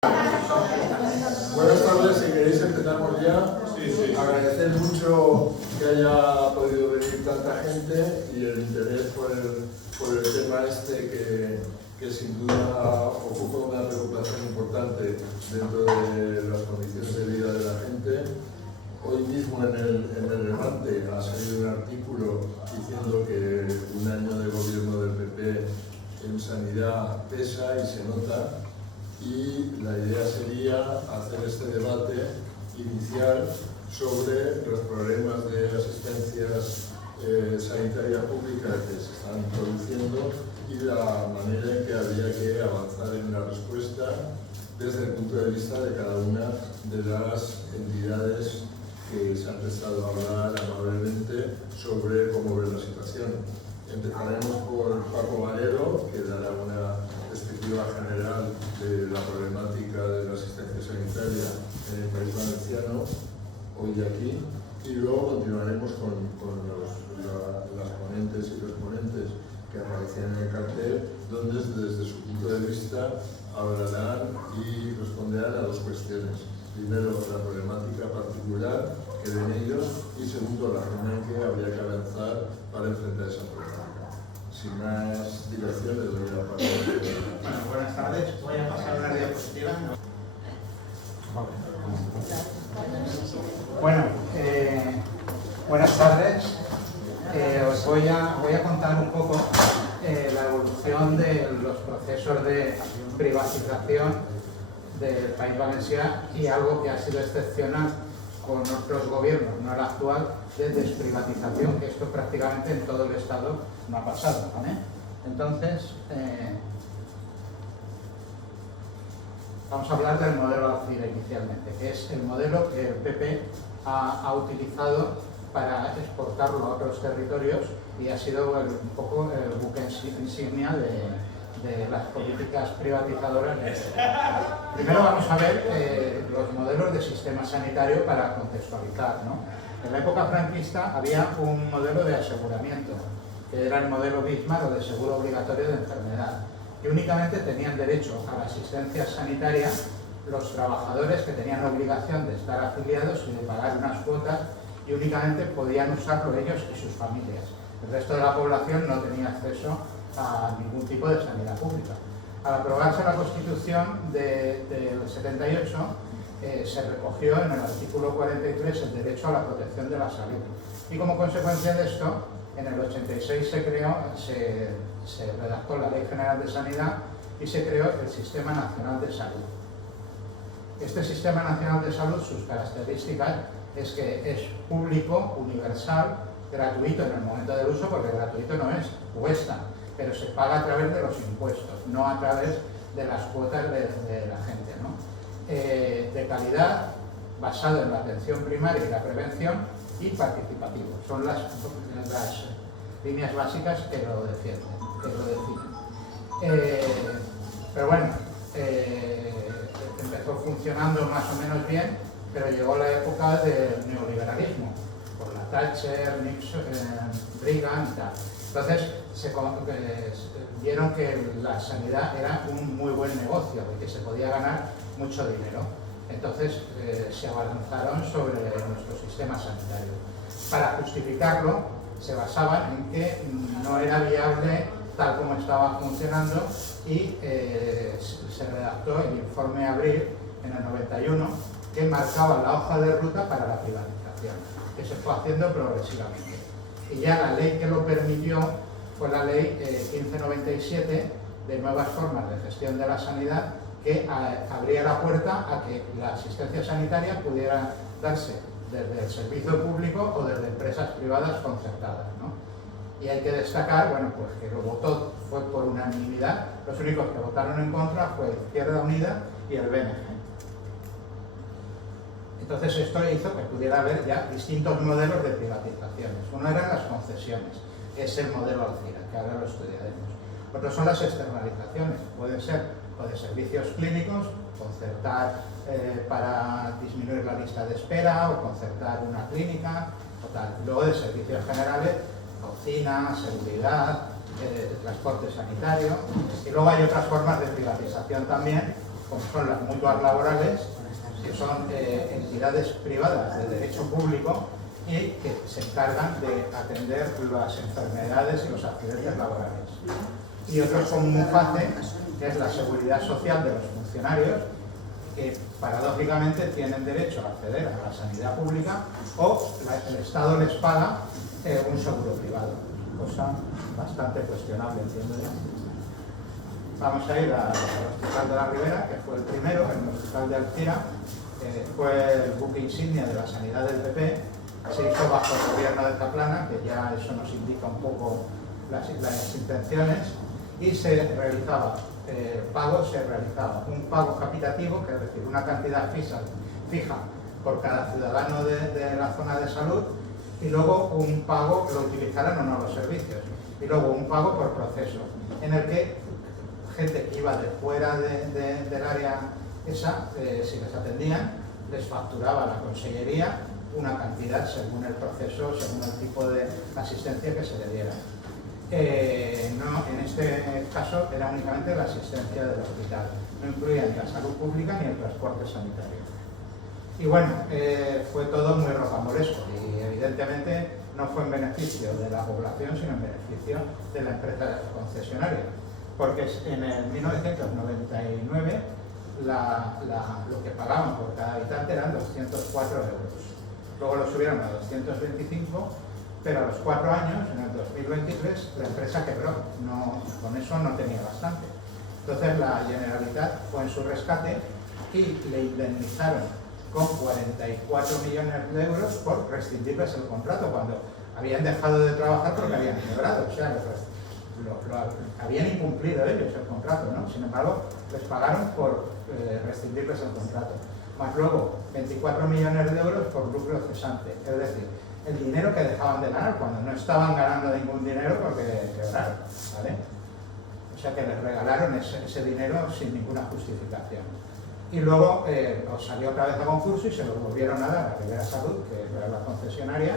Buenas tardes, si queréis empezamos ya. Sí. Agradecer mucho que haya podido venir tanta gente y el interés por el tema que sin duda ocupa una preocupación importante dentro de las condiciones de vida de la gente. Hoy mismo en el Levante ha salido un artículo diciendo que un año de gobierno del PP en sanidad pesa y se nota, y la idea sería hacer este debate inicial sobre los problemas de asistencias sanitaria pública que se están produciendo y la manera en que habría que avanzar en la respuesta desde el punto de vista de cada una de las entidades que se han prestado a hablar amablemente sobre cómo ver la situación. Empezaremos por Paco Valero, que dará una perspectiva general de la problemática de la asistencia sanitaria en el País Valenciano, hoy aquí, y luego continuaremos con las ponentes y los ponentes que aparecían en el cartel, donde desde su punto de vista hablarán y responderán a dos cuestiones. Primero, la problemática particular que ven ellos, y segundo, la forma en que habría que avanzar para enfrentar esa problemática. Sin más dilación, le doy la palabra. Bueno, buenas tardes. Voy a pasar una diapositiva. Bueno, buenas tardes. Os voy a contar un poco la evolución de los procesos de privatización del País Valenciano y algo que ha sido excepcional con otros gobiernos, no el actual, de desprivatización, que esto prácticamente en todo el Estado no ha pasado, ¿vale? Entonces, vamos a hablar del modelo Alcira inicialmente, que es el modelo que el PP ha utilizado para exportarlo a otros territorios y ha sido un poco el buque insignia de las políticas privatizadoras. Primero vamos a ver los modelos de sistema sanitario para contextualizar, ¿no? En la época franquista había un modelo de aseguramiento, que era el modelo Bismarck o de seguro obligatorio de enfermedad, que únicamente tenían derecho a la asistencia sanitaria los trabajadores que tenían la obligación de estar afiliados y de pagar unas cuotas, y únicamente podían usarlo ellos y sus familias. El resto de la población no tenía acceso a ningún tipo de sanidad pública. Al aprobarse la Constitución del 78, se recogió en el artículo 43 el derecho a la protección de la salud. Y como consecuencia de esto, en el 86 se redactó la Ley General de Sanidad y se creó el Sistema Nacional de Salud. Este Sistema Nacional de Salud, sus características es que es público, universal, gratuito en el momento del uso, porque gratuito no es, cuesta, pero se paga a través de los impuestos, no a través de las cuotas de la gente, ¿no? De calidad, basado en la atención primaria y la prevención, y participativo. Son las líneas básicas que lo defienden, que lo definen. Pero bueno, empezó funcionando más o menos bien, pero llegó la época del neoliberalismo, por la Thatcher, Nixon, Reagan y tal. Entonces vieron que la sanidad era un muy buen negocio y que se podía ganar mucho dinero. Entonces se abalanzaron sobre nuestro sistema sanitario. Para justificarlo, se basaban en que no era viable tal como estaba funcionando, y se redactó el informe Abril en el 91, que marcaba la hoja de ruta para la privatización, que se fue haciendo progresivamente. Y ya la ley que lo permitió fue la ley 1597 de nuevas formas de gestión de la sanidad, que abría la puerta a que la asistencia sanitaria pudiera darse desde el servicio público o desde empresas privadas concertadas, ¿no? Y hay que destacar, bueno, pues que lo votó, fue por unanimidad. Los únicos que votaron en contra fue Izquierda Unida y el BNG. Entonces esto hizo que pudiera haber ya distintos modelos de privatizaciones. Uno eran las concesiones, que es el modelo Alcira, que ahora lo estudiaremos. Otros son las externalizaciones, pueden ser o de servicios clínicos, concertar para disminuir la lista de espera, o concertar una clínica, o tal. Luego de servicios generales, cocina, seguridad, transporte sanitario. Y luego hay otras formas de privatización también, como son las mutuas laborales, que son entidades privadas de derecho público y que se encargan de atender las enfermedades y los accidentes laborales. Y otros como MUFACE, que es la seguridad social de los funcionarios, que paradójicamente tienen derecho a acceder a la sanidad pública o el Estado les paga un seguro privado, cosa bastante cuestionable, entiendo yo. Vamos a ir al Hospital de la Ribera, que fue el primero, el Hospital de Alcira, fue el buque insignia de la sanidad del PP, se hizo bajo el gobierno de Zaplana, que ya eso nos indica un poco las intenciones, y se realizaba un pago capitativo, que es decir, una cantidad fija por cada ciudadano de la zona de salud, y luego un pago, lo utilizaran o no los servicios, y luego un pago por proceso, en el que gente que iba de fuera del área esa, si les atendían, les facturaba la consellería una cantidad según el proceso, según el tipo de asistencia que se le diera. No, en este caso era únicamente la asistencia del hospital, no incluía ni la salud pública ni el transporte sanitario. Y bueno, fue todo muy rocambolesco y evidentemente no fue en beneficio de la población, sino en beneficio de la empresa concesionaria, porque en el 1999 lo que pagaban por cada habitante eran 204 euros. Luego lo subieron a 225, pero a los 4 años, en el 2023, la empresa quebró. Con eso no tenía bastante. Entonces la Generalitat fue en su rescate y le indemnizaron con 44 millones de euros por rescindirles el contrato, cuando habían dejado de trabajar porque habían quebrado. O sea, habían incumplido ellos el contrato, ¿no? Sin embargo, les pagaron por rescindirles el contrato. Más luego 24 millones de euros por lucro cesante, es decir, el dinero que dejaban de ganar cuando no estaban ganando ningún dinero porque quebraron, ¿vale? O sea que les regalaron ese dinero sin ninguna justificación. Y luego salió otra vez a concurso y se lo volvieron a dar a Ribera Salud, que era la concesionaria,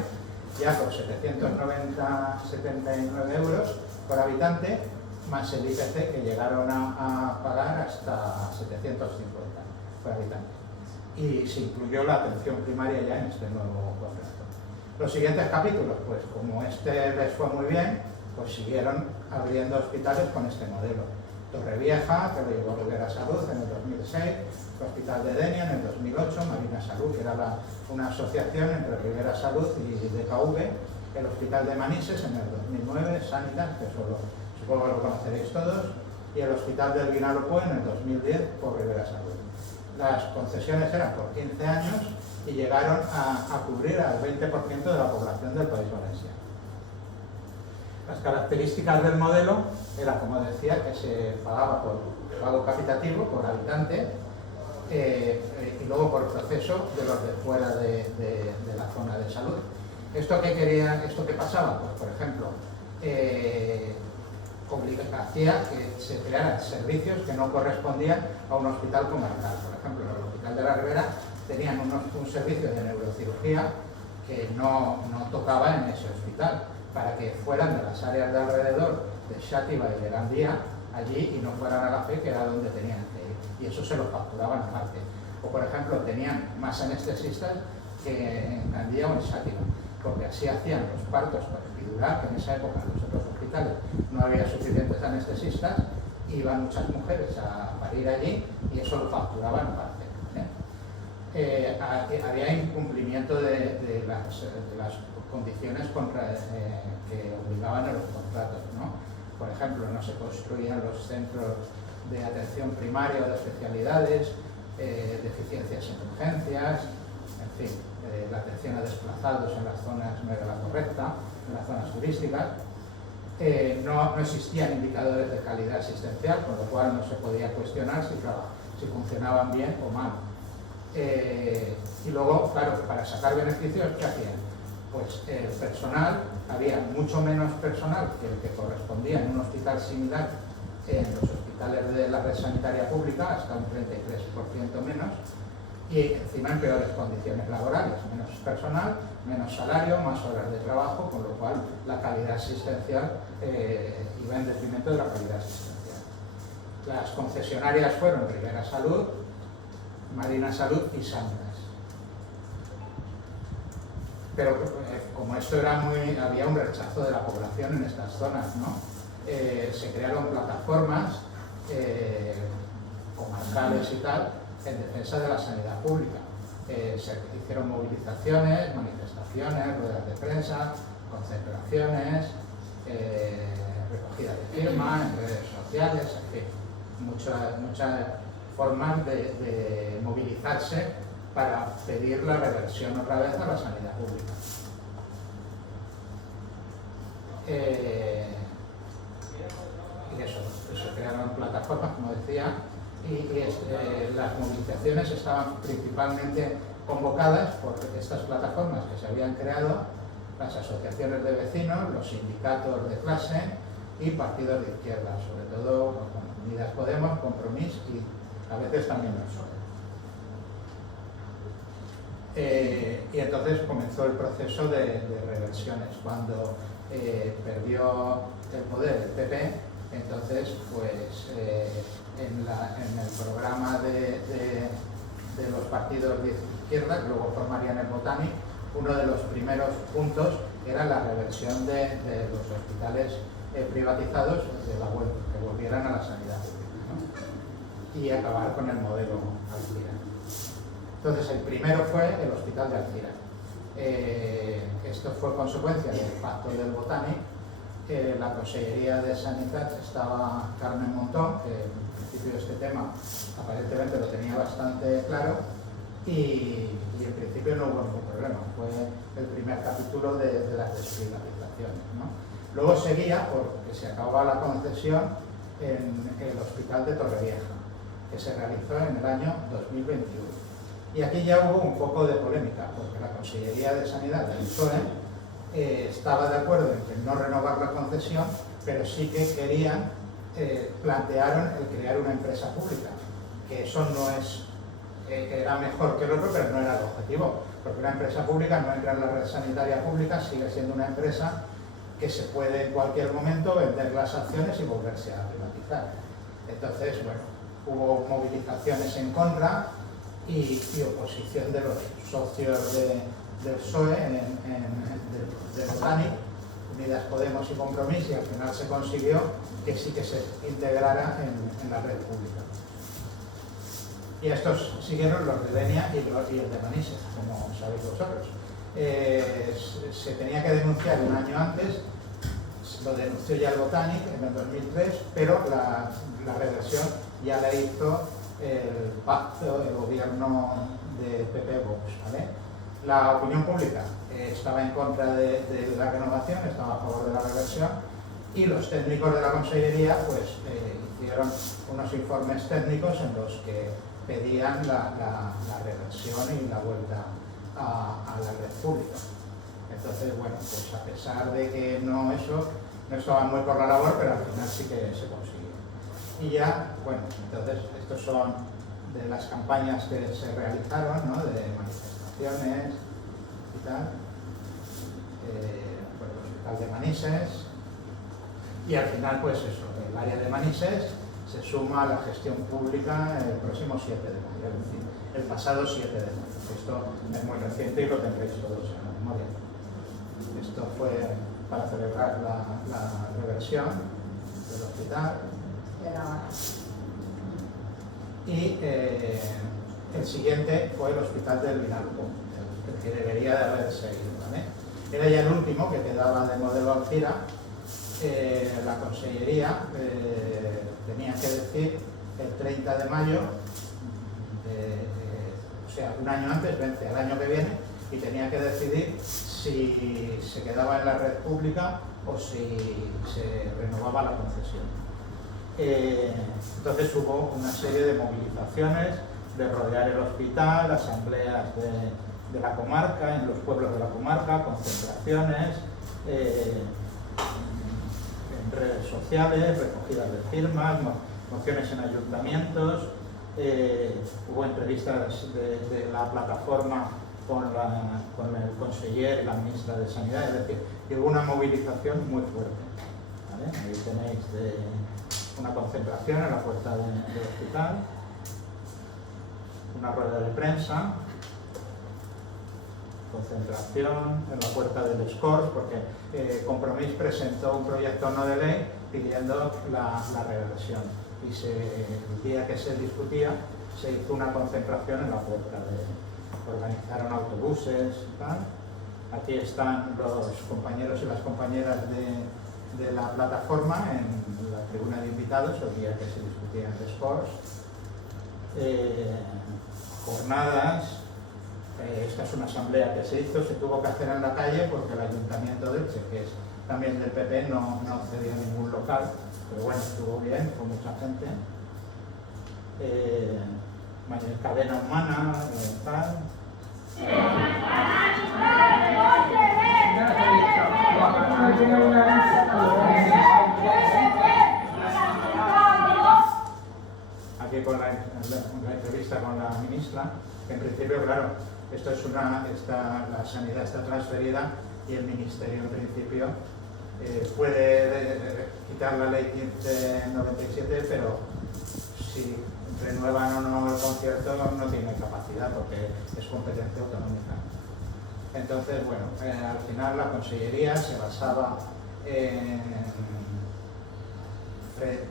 ya por 779 euros por habitante, más el IPC, que llegaron a pagar hasta 750 por habitante. Y se incluyó la atención primaria ya en este nuevo contrato. Los siguientes capítulos, pues como este les fue muy bien, pues siguieron abriendo hospitales con este modelo. Torrevieja, que lo llevó Ribera Salud en el 2006, el Hospital de Denia en el 2008, Marina Salud, que era una asociación entre Ribera Salud y DKV, el Hospital de Manises en el 2009, Sanitas, que supongo que lo conoceréis todos, y el Hospital del Vinalopó en el 2010 por Ribera Salud. Las concesiones eran por 15 años y llegaron a cubrir al 20% de la población del País Valenciano. Las características del modelo era, como decía, que se pagaba por pago capitativo, por habitante, y luego por proceso de los de fuera de la zona de salud. ¿Esto qué pasaba? Pues, por ejemplo, hacía que se crearan servicios que no correspondían a un hospital comarcal. Por ejemplo, en el Hospital de la Ribera tenían un servicio de neurocirugía que no tocaba en ese hospital, para que fueran de las áreas de alrededor de Xàtiva y de Gandía allí y no fueran a la FE, que era donde tenían que ir, y eso se lo facturaban aparte. O por ejemplo, tenían más anestesistas que en Gandía o en Xàtiva, porque así hacían los partos por epidural, que en esa época en los otros hospitales no había suficientes anestesistas, iban muchas mujeres a parir allí y eso lo facturaban aparte. Había incumplimiento de las condiciones que obligaban a los contratos, ¿no? Por ejemplo, no se construían los centros de atención primaria o de especialidades, deficiencias en urgencias, en fin, la atención a desplazados en las zonas no era la correcta, en las zonas turísticas. No existían indicadores de calidad asistencial, con lo cual no se podía cuestionar si funcionaban bien o mal. Y luego, claro, para sacar beneficios, ¿qué hacían? Pues el personal, había mucho menos personal que el que correspondía en un hospital similar en los hospitales de la red sanitaria pública, hasta un 33% menos, y encima en peores condiciones laborales, menos personal, menos salario, más horas de trabajo, con lo cual la calidad asistencial iba en detrimento de la calidad asistencial. Las concesionarias fueron Ribera Salud, Marina Salud y Santas. Pero como esto era había un rechazo de la población en estas zonas, ¿no? Se crearon plataformas comarcales y tal en defensa de la sanidad pública. Se hicieron movilizaciones, manifestaciones, ruedas de prensa, concentraciones, recogida de firmas en redes sociales, en fin, muchas formas de movilizarse para pedir la reversión otra vez a la sanidad pública. Y eso, se crearon plataformas, como decía, y las movilizaciones estaban principalmente convocadas por estas plataformas que se habían creado, las asociaciones de vecinos, los sindicatos de clase y partidos de izquierda, sobre todo Unidas Podemos, Compromís y a veces también el PSOE. Y entonces comenzó el proceso de reversiones. Cuando perdió el poder el PP, entonces pues en el programa de los partidos de izquierda, que luego formarían el Botanic, uno de los primeros puntos era la reversión de los hospitales privatizados, que volvieran a la sanidad pública, ¿no? Y acabar con el modelo Alcira. Entonces, el primero fue el Hospital de Alcira. Esto fue consecuencia del pacto del Botanic. La Consellería de Sanidad estaba Carmen Montón, que en principio este tema aparentemente lo tenía bastante claro, y en principio no hubo ningún problema. Fue el primer capítulo de las desprivatizaciones, ¿no? Luego seguía, porque se acababa la concesión, en el Hospital de Torrevieja, que se realizó en el año 2021. Y aquí ya hubo un poco de polémica, porque la Consellería de Sanidad del PSOE estaba de acuerdo en que no renovar la concesión, pero sí que querían, plantearon el crear una empresa pública, que eso no es, que era mejor que el otro, pero no era el objetivo, porque una empresa pública no entra en la red sanitaria pública, sigue siendo una empresa que se puede en cualquier momento vender las acciones y volverse a privatizar. Entonces, bueno, hubo movilizaciones en contra y oposición de los socios del PSOE, de Botanic, Unidas Podemos y Compromís, y al final se consiguió que sí que se integrara en la red pública. Y estos siguieron los de Denia y el de Manises, como sabéis vosotros. Se tenía que denunciar un año antes, lo denunció ya el Botanic en el 2003, pero la reversión ya la hizo el pacto, el gobierno de PP-Vox, ¿vale? La opinión pública estaba en contra de la renovación, estaba a favor de la reversión, y los técnicos de la Consellería pues hicieron unos informes técnicos en los que pedían la reversión y la vuelta a la red pública. Entonces, bueno, pues a pesar de que no estaban muy por la labor, pero al final sí que se consiguió. Y ya, bueno, entonces estos son de las campañas que se realizaron, ¿no? De manifestaciones y tal, por el Hospital de Manises, y al final, pues eso, el área de Manises se suma a la gestión pública el próximo 7 de mayo, es decir, el pasado 7 de mayo. Esto es muy reciente y lo tendréis todos en la memoria. Esto fue para celebrar la reversión del hospital. Y el siguiente fue el Hospital del Vinalopó, el que debería de haber seguido, ¿vale? Era ya el último que quedaba de modelo Alcira. La Consellería tenía que decir el 30 de mayo, o sea, un año antes, vence el año que viene, y tenía que decidir si se quedaba en la red pública o si se renovaba la concesión. Entonces hubo una serie de movilizaciones, de rodear el hospital, asambleas de la comarca, en los pueblos de la comarca, concentraciones, en redes sociales, recogidas de firmas, mociones en ayuntamientos, hubo entrevistas de la plataforma con el conseller y la ministra de Sanidad, es decir, que hubo una movilización muy fuerte, ¿vale? Ahí tenéis una concentración en la puerta del hospital, una rueda de prensa, concentración en la puerta del SCORS, porque Compromís presentó un proyecto no de ley pidiendo la reversión. Y el día que se discutía, se hizo una concentración en la puerta. Organizaron autobuses y tal. Aquí están los compañeros y las compañeras de la plataforma en la tribuna de invitados, el día que se discutía en el SCORS. Jornadas. Esta es una asamblea que se hizo, se tuvo que hacer en la calle porque el Ayuntamiento de Elche, que es también del PP, no cedió ningún local, pero bueno, estuvo bien, con mucha gente. Cadena humana, tal. Aquí con la entrevista con la ministra, que en principio, claro, la sanidad está transferida y el ministerio en principio puede quitar la ley 1597, pero si renuevan o no el concierto no tiene capacidad porque es competencia autonómica. Entonces, bueno, al final la consellería se basaba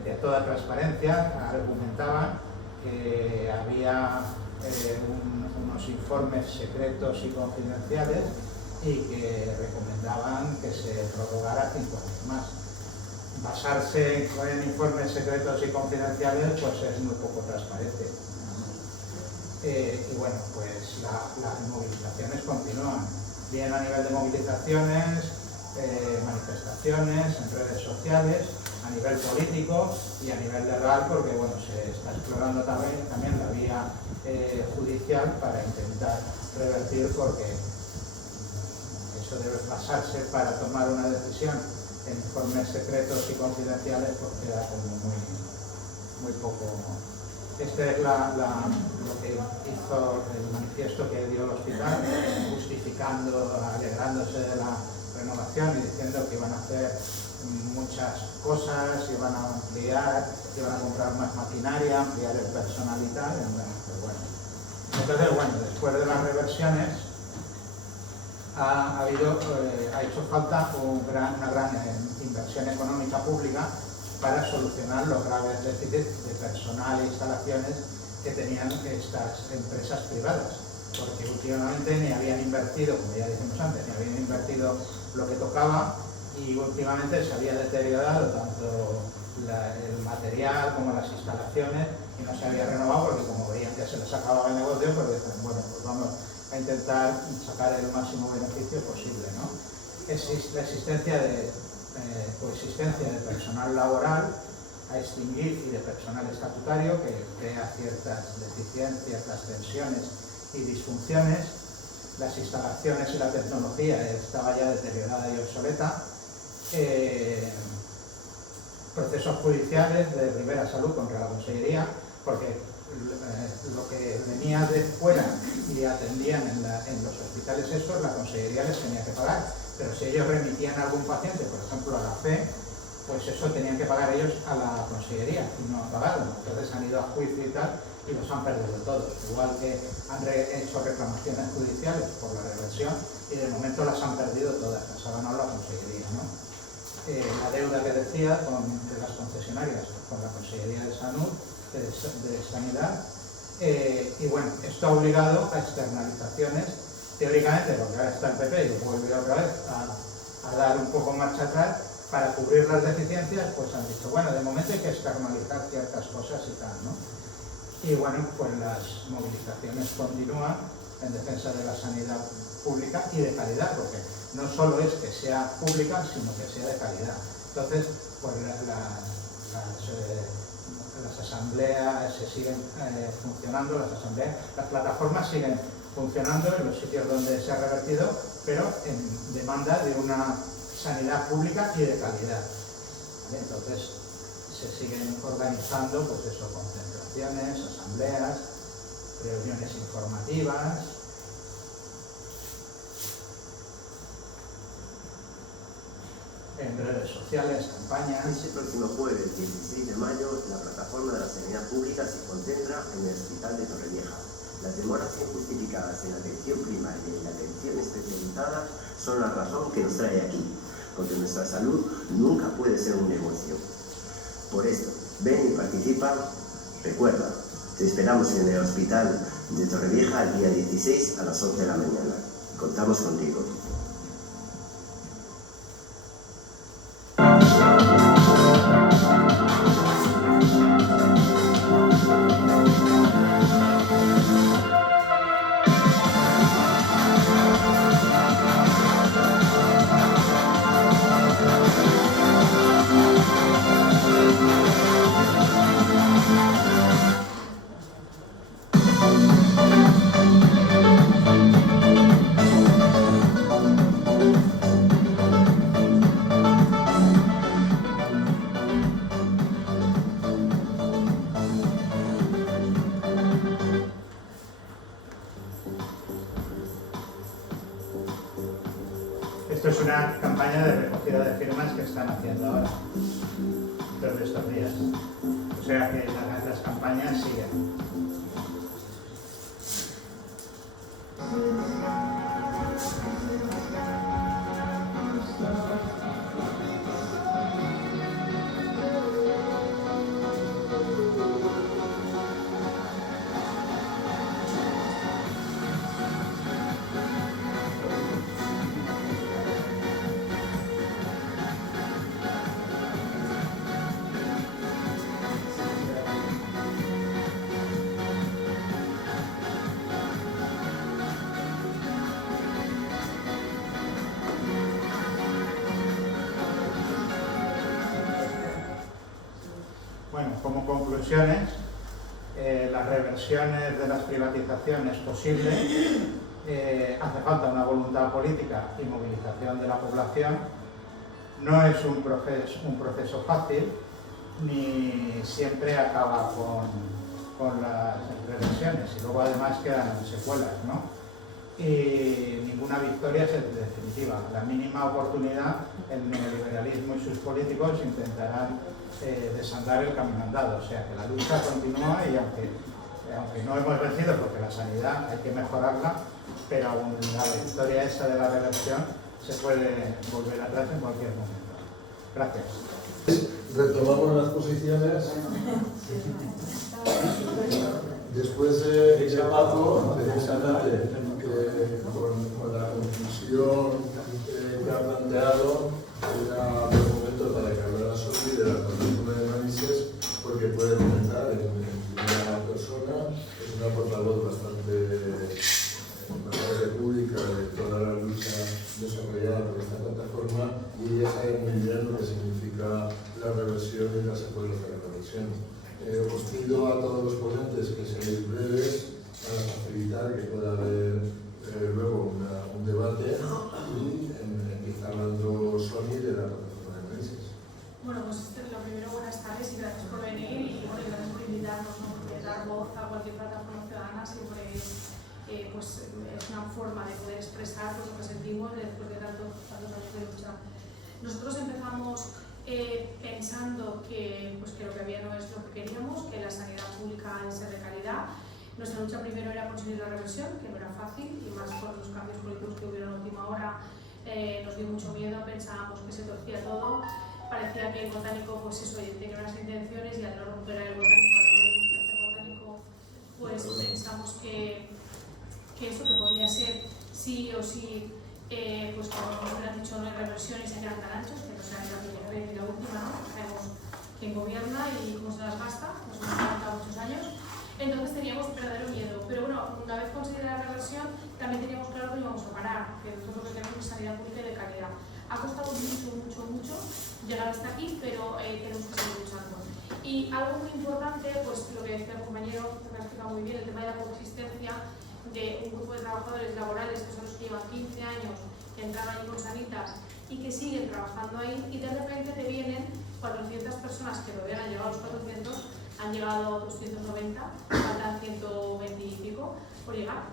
de toda transparencia, argumentaban que había unos informes secretos y confidenciales y que recomendaban que se prorrogara 5 años más. Basarse en informes secretos y confidenciales pues es muy poco transparente. Y bueno, pues las movilizaciones continúan, bien a nivel de movilizaciones, manifestaciones en redes sociales, a nivel político y a nivel legal, porque bueno, se está explorando también la vía judicial para intentar revertir, porque eso debe basarse para tomar una decisión en informes secretos y confidenciales, pues queda como muy poco. Este es lo que hizo el manifiesto que dio el hospital, justificando, alegrándose de la renovación y diciendo que iban a hacer muchas cosas, iban a ampliar, iban a comprar más maquinaria, ampliar el personal y tal. Entonces, bueno, después de las reversiones ha hecho falta una gran inversión económica pública para solucionar los graves déficits de personal e instalaciones que tenían estas empresas privadas, porque últimamente ni habían invertido, como ya dijimos antes, ni habían invertido lo que tocaba, y últimamente se había deteriorado tanto el material como las instalaciones y no se había renovado, porque como veían que se les acababa el negocio, pues decían, bueno, pues vamos a intentar sacar el máximo beneficio posible, ¿no? La existencia de coexistencia de personal laboral a extinguir y de personal estatutario que crea ciertas deficiencias, ciertas tensiones y disfunciones. Las instalaciones y la tecnología estaba ya deteriorada y obsoleta. Procesos judiciales de Rivera Salud contra la Consellería, porque lo que venía de fuera y atendían en los hospitales estos, la Consellería les tenía que pagar, pero si ellos remitían a algún paciente, por ejemplo a la FE, pues eso tenían que pagar ellos a la Consellería y no pagaron. Entonces han ido a juicio y tal y los han perdido todos, igual que han hecho reclamaciones judiciales por la reversión y de momento las han perdido todas, las ha ganado la Consellería, ¿no? La deuda que decía de las concesionarias con la Consellería de Sanidad, y bueno, esto ha obligado a externalizaciones, teóricamente, porque ahora está el PP y vuelve otra vez a dar un poco marcha atrás para cubrir las deficiencias, pues han dicho, bueno, de momento hay que externalizar ciertas cosas y tal, ¿no? Y bueno, pues las movilizaciones continúan en defensa de la sanidad pública y de calidad, porque no solo es que sea pública, sino que sea de calidad. Entonces, pues las asambleas se siguen funcionando, las plataformas siguen funcionando en los sitios donde se ha revertido, pero en demanda de una sanidad pública y de calidad, ¿vale? Entonces, se siguen organizando, pues eso, concentraciones, asambleas, reuniones informativas. en redes sociales, campañas. Este próximo jueves 16 de mayo, la plataforma de la sanidad pública se concentra en el Hospital de Torrevieja. Las demoras injustificadas en la atención primaria y en la atención especializada son la razón que nos trae aquí, porque nuestra salud nunca puede ser un negocio. Por esto, ven y participa. Recuerda, te esperamos en el Hospital de Torrevieja el día 16 a las 11 de la mañana. Contamos contigo. Esto es una campaña de recogida de firmas que están haciendo ahora, durante estos días. O sea que las campañas siguen. Bueno, como conclusiones, las reversiones de las privatizaciones posibles, hace falta una voluntad política y movilización de la población. No es un proceso fácil, ni siempre acaba con las reversiones, y luego además quedan secuelas, ¿no? Y ninguna victoria es definitiva. A la mínima oportunidad, el neoliberalismo y sus políticos intentarán desandar el camino andado. O sea que la lucha continúa, y aunque no hemos vencido, porque la sanidad hay que mejorarla, pero aún la victoria esa de la reversión se puede volver atrás en cualquier momento. Gracias. Retomamos las posiciones. Después de Paco, precisamente, con la conclusión que ha planteado, era buen momento para que hablara Sofi de la plataforma de Manises, porque puede comentar en primera persona. Es una portavoz bastante pública de toda la lucha desarrollada por esta plataforma, y ella sabe muy bien lo que significa la reversión y las secuelas de la reversión. Os pido a todos los ponentes que seáis breves para facilitar que pueda haber luego un debate, y empieza hablando Sony de la plataforma de Manises. Bueno, pues lo primero, buenas tardes y gracias por venir, y bueno, gracias por invitarnos, ¿no? Porque dar voz a cualquier plataforma ciudadana siempre es una forma de poder expresar lo que sentimos después de tantos años de lucha. Nosotros empezamos pensando que lo que había no es lo que queríamos, que la sanidad pública es de calidad. Nuestra lucha primero era conseguir la reversión, que no era fácil, y más por los cambios políticos que hubieron a última hora. Nos dio mucho miedo, pensábamos que se torcía todo. Parecía que el botánico, pues eso, tenía unas intenciones, y al no romper el botánico, al no renunciar al botánico, pues pensamos que eso que podía ser sí o sí, pues como nos hubieran dicho, no hay reversión y se quedan tan anchos, que no sea la primera vez y la última, ¿no? Sabemos quién gobierna y cómo se las gasta, nos hemos aguantado muchos años. Entonces teníamos verdadero miedo, pero bueno, una vez conseguida la reversión, también teníamos claro que íbamos a parar, que nosotros lo que queremos es sanidad pública y de calidad. Ha costado mucho llegar hasta aquí, pero tenemos que seguir luchando. Y algo muy importante, pues lo que decía el compañero, que me ha explicado muy bien, el tema de la coexistencia de un grupo de trabajadores laborales, que son los que llevan 15 años, que entraron ahí con Sanitas y que siguen trabajando ahí, y de repente te vienen 400 personas que todavía no han llegado a los 400, han llegado 290, faltan 120 y pico por llegar,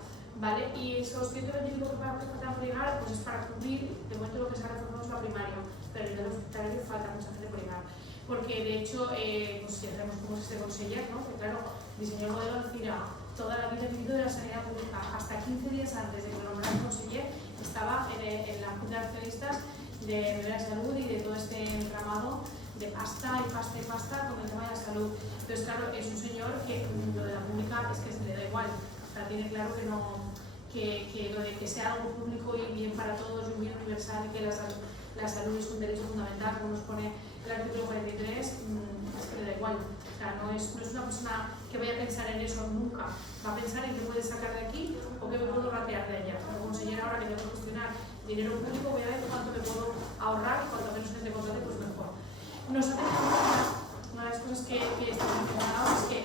¿vale? Y esos 120 y pico que faltan por llegar, pues es para cubrir, de momento lo que se ha reformado es la primaria. pero a nivel hospitalario falta mucha gente por llegar. Porque de hecho, pues ya sabemos cómo es este conseller, ¿no? Que claro, diseñó el modelo Alcira, toda la vida vivido de la sanidad pública, hasta 15 días antes de que lo nombrara conseller, estaba en la Junta de Accionistas de la Salud y de todo este entramado de pasta y pasta y pasta con el tema de la salud. Entonces, claro, es un señor que lo de la pública es que se le da igual. O sea, tiene claro que no, que lo de que sea algo público y bien para todos, un bien universal y que la salud es un derecho fundamental, como nos pone el artículo 43, es que le da igual. O sea, no es una persona que vaya a pensar en eso nunca. Va a pensar en qué puede sacar de aquí o qué me puedo ratear de allá. Como consejera, ahora que tengo que gestionar dinero público, voy a ver cuánto me puedo ahorrar y cuanto menos gente contrate, pues mejor. Nos hace una de las cosas que estamos mencionando es que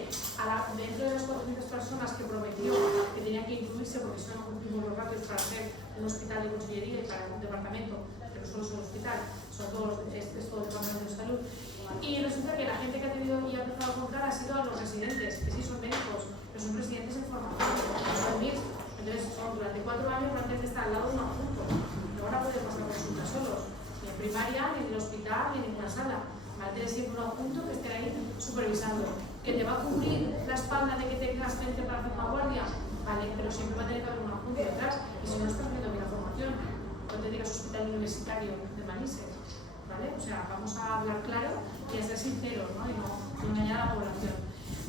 dentro de las 400 personas que prometió que tenían que incluirse, porque si no cumplimos los ratios para hacer un hospital de consellería y para un departamento, que no solo es un hospital, son todos, es todo el departamento de salud. Y resulta que la gente que ha tenido y ha empezado a comprar ha sido a los residentes, que sí son médicos, pero son residentes en formación, son MIR. Entonces, durante 4 años no han de estar al lado de un adjunto, no van a poder pasar consultas solos, ni en primaria, ni en el hospital, ni en ninguna sala. Van a tener siempre un adjunto que esté ahí supervisando, que te va a cubrir la espalda de que tengas gente para hacer una guardia, vale, pero siempre va a tener que haber un adjunto detrás, y si no estás viendo bien la formación, no te digas hospital universitario de Manises. ¿Vale? O sea, vamos a hablar claro y a ser sinceros, ¿no? Y no engañar a la población.